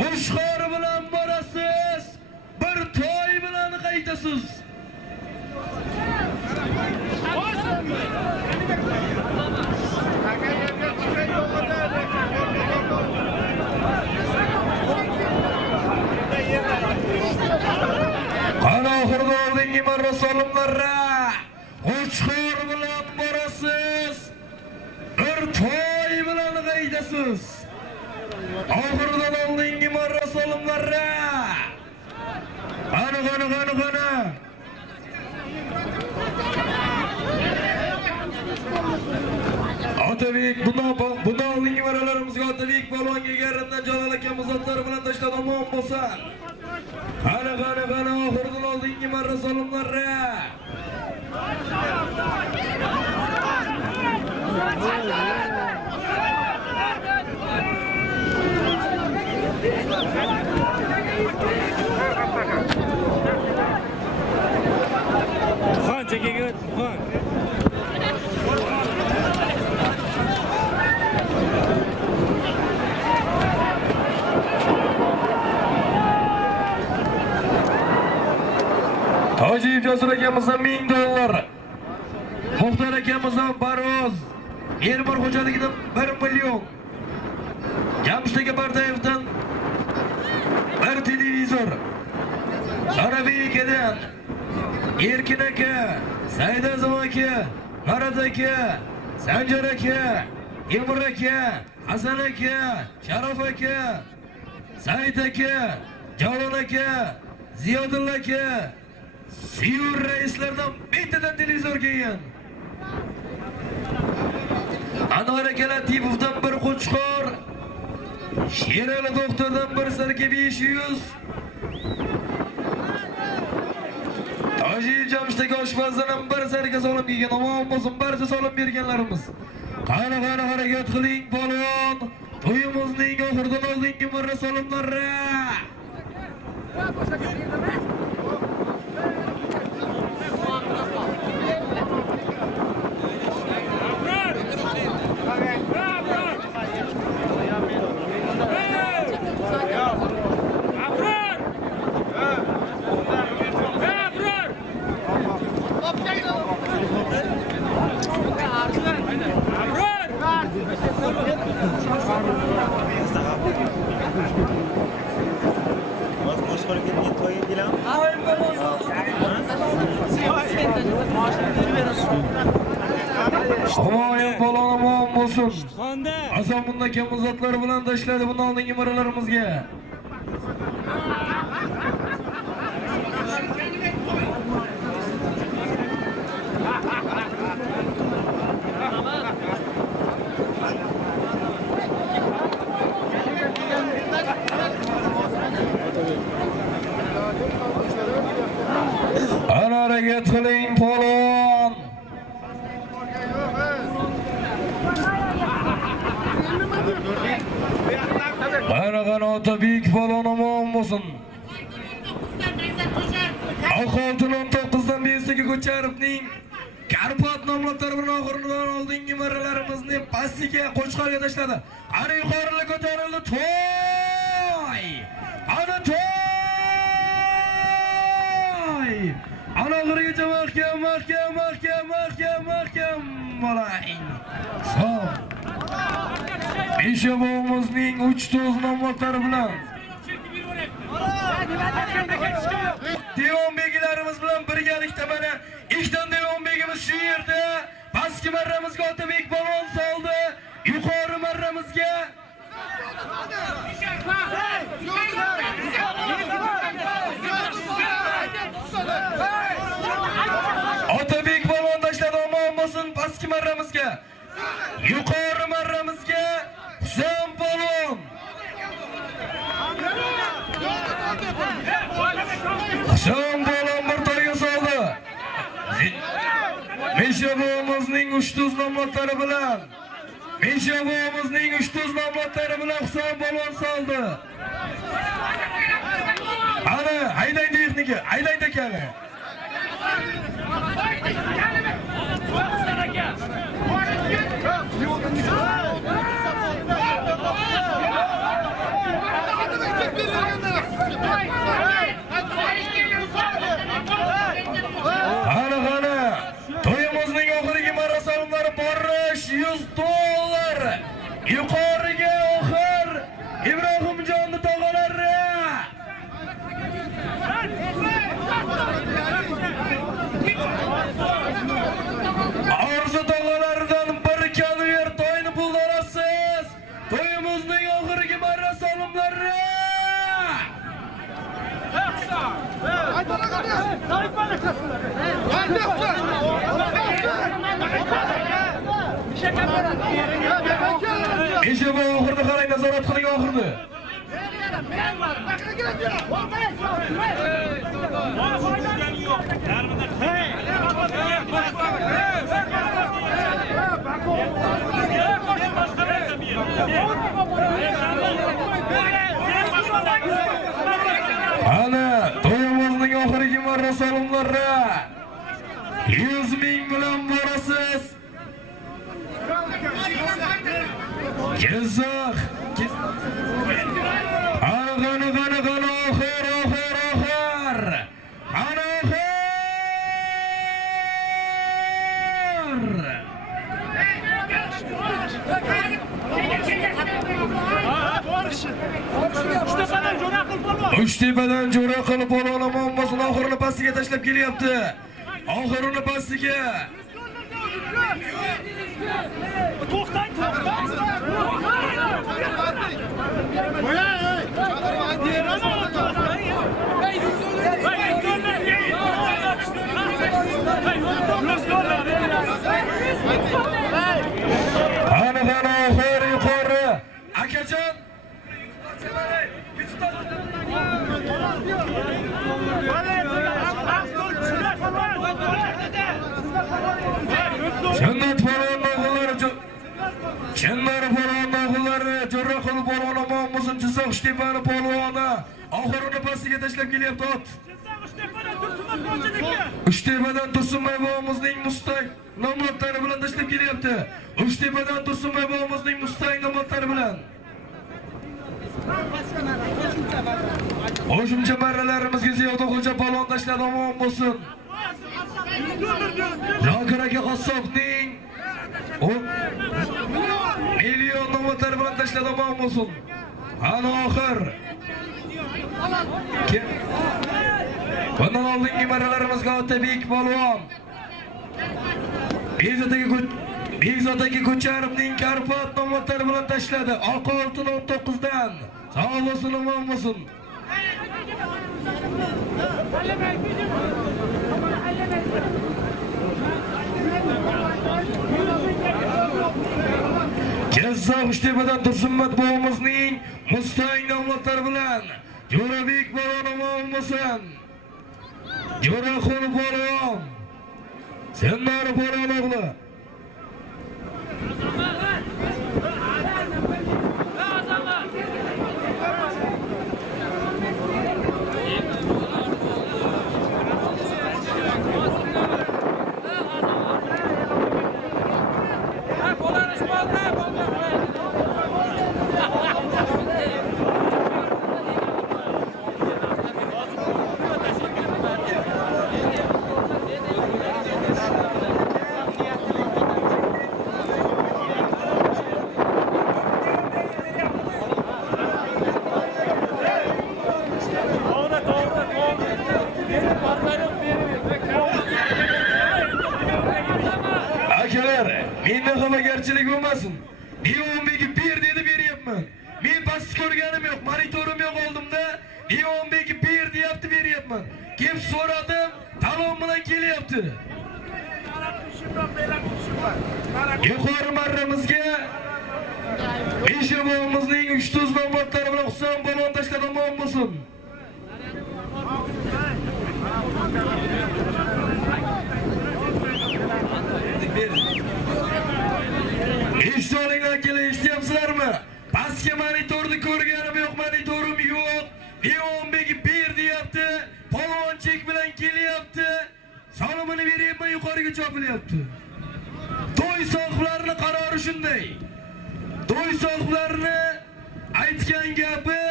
Qo'shqor bilan borasiz. Bir to'y bilan qaytasiz. Qani oxirdan oldingi marasolimlarga Qo'shqor bilan borasiz. Bir to'y bilan qaytasiz. Oxirdan oldingi marasolimlarga qani. Otabek bundan oldingi maralarimizga Otabek polvonga garimdan Jalol akamiz zotlari bilan tashlab omon bo'lsa. Qani oxirdan oldingi marasolimlarga Tuxan chekaga Tuxan. Tojiyev Jasur akamizdan $1000. Muxtor akamizdan Baroz Ermor xo'jaligidan 1 million. Jamshid aka Bardayevdan 1 televizor. Sarabeykadan Erkin aka, Said Azam aka, Marat aka, Sanjar aka, Emir aka, Hasan aka, Sharof aka, Said aka, Jalol aka, Ziyodulla aka, Siyur raislardan bittadan televizor kelgan. Anvar aka Latipovdan 1 Qo'chqor, Sherali doktordan 1 sarka 500. Tojiyev Jamshid oshpazdan ham 1 sarka solib kelgan. Omon bo'lsin barcha solib berganlarimiz. Qani harakat qiling polvon. To'yimizning oxirdan oldingi marasolimlarga. Omoyim polon omon bo'lsin. Hasan bunda kamiz zotlari bilan tashladi bundan oldingi maralarimizga. Ana harakat qiling polon. Qani Otabek polon omon bo'lsin. Ahvoldan 19dan besiga ko'charibning Karpat nomlari bilan oxiridan oldingi marralarimizni pastiga Qo'chqorga tashladi. Qani yuqoriga ko'tarildi to'y. Ana to'y. Ana oxirigacha mahkam bo'ling. Sog'. Beshavomizning 3 nomlari bilan Devonbeklarimiz bilan birgalikda mana ishdan Devonbekimiz shu yerda pastki marramizga Otabek polvon soldi. Yuqori marramizga Otabek polvon tashladi omon bo'lsin pastki marramizga. Yuqori marramizga Husan polvon. Mishabomizning uchtuz nomlari bilan Mishabomizning uchtuz nomlari bilan Husan polvon soldi. Ana, haydang texnika, haydang takani. Ana, to'yimizning oxirgi marosimlari borish $100. Yuqoriga oxir Ibrohimjonning tog'alari. Arzu tog'alaridan bir konvert to'yni pullarasiz. To'yimizning oxirgi marosimlari. İşte bu oxirda qarang, nazorat qiling oxirda. Ana, to'yimizning oxirgi marosimlari 100 ming bilan borasiz. Jizzax. Ana oxir. Ana oxir. Uchtepadan jo'ra qilib polvon bo'lsin, oxirini pastiga tashlab kelyapti. Oxirini pastiga. To'xtang. Ana oxir yuqori. Akajon. Jannat polvon o'g'illari, Jannat polvon o'g'illari, jo'ra qilib polvon bo'lsin, Jizzax Uchtepani polvoni oxirini pastiga tashlab kelyapti ot. Uchtepadan Tursunboy bobomizning Mustang nomlari bilan tashlab kelyapti. Uchtepadan Tursunboy bobomizning Mustang nomlari bilan. Qo'shimcha marralarimizga Ziyodaxo'ja polvon tashladi, omon bo'lsin. Zokir aka Qassobning million nomlari bilan tashladi, omon bo'lsin. Ana oxir. Bundan oldingi marralarimizga Otabek polvon Begzodagi Ko'charimning Karpat nomlari bilan tashladi. Oq oltin 19 dan. Sog' bo'lsin, omon bo'lsin. Jizzax Uchtepadan Tursunmat bobomizning Mustang nomlari bilan Jo'rabek polvon omon bo'lsin. Jo'raxon polvon. Senlar polvon o'g'li. Menda xafagarchilik bo'lmasin. Devonbekka ber dedi, beryapman. Men past ko'rganim yo'q, monitorim yo'q oldimda. Devonbekka ber deyapti, beryapman. Kim so'radim, talon bilan kelyapti. Yuqori marramizga Mishabomizning 300 nomlari bilan Husan polvon tashladi, omon bo'lsin. ber. Eshitolinglar kelar, eshityapsizlarmi? Pastga monitorni ko'rganim yo'q, monitorim yo'q. Leonbek ber deyapti. Polvonchik bilan kelyapti. Solimini beryapman, yuqoriga chopilyapti. To'y sohiblarining qarori shunday. To'y sohiblarining aytgan gapi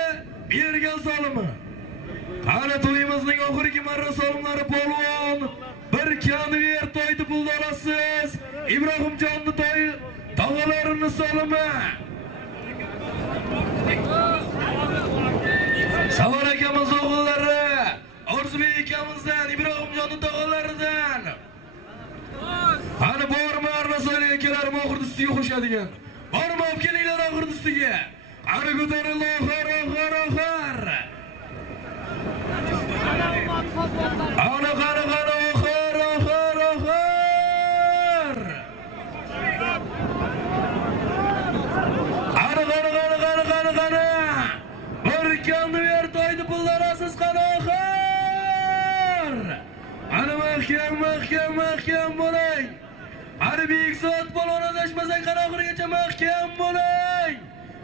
bergan solimi. Qani to'yimizning oxirgi marra solimlari polvon. Bir konvert to'ydi pulni olasiz. Ibrohimjonni to'yi tog'alarini solimi. Savar akamiz o'g'illari, Orzubek akamizdan, Ibrohimjonni tog'alaridan. Qani bormi arna so'ylagan kelar oxirda ustiga qo'shadigan. Bormi olib kelinglar oxirda ustiga. Qani ko'taringlar oxir. Ana qani oxir. Bir konvert to'ydi pullar olasiz qani oxir. Ana mahkam bo'ling. Qani Bekzod polvon adashmasang qani oxirigacha mahkam bo'ling.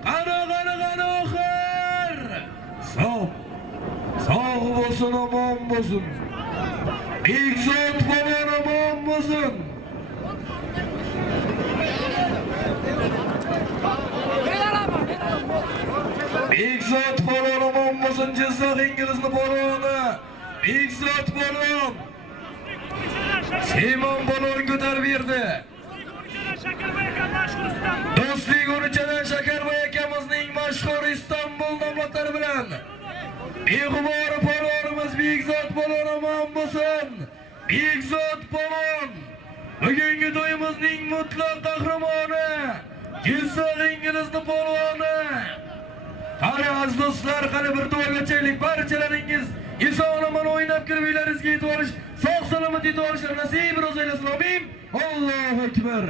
Qani oxir. Sog' bo'lsin, omon bo'lsin. Bekzod polvon omon bo'lsin. Bekzod polvon omon bo'lsin. Jizzax Ingilizni polvoni. Bekzod polvon. Simon polvon ko'tarib berdi. Do'stlik 13dan Shakarboy akamizning mashhur Istanbul nomlari bilan beg'ubor polvonimiz Bekzod polvon omon bo'lsin. Bekzod polvon bugungi to'yimizning mutlaq qahramoni, Jizzax Ingilizni polvoni. Qani aziz do'stlar, qani bir to'ygachilik barchalaringiz eson-omon o'ynab kirib uylaringizga yetib olish, sog' salomat yetib olishlar nasib ro'z aylasin. Amin. Allohu akbar.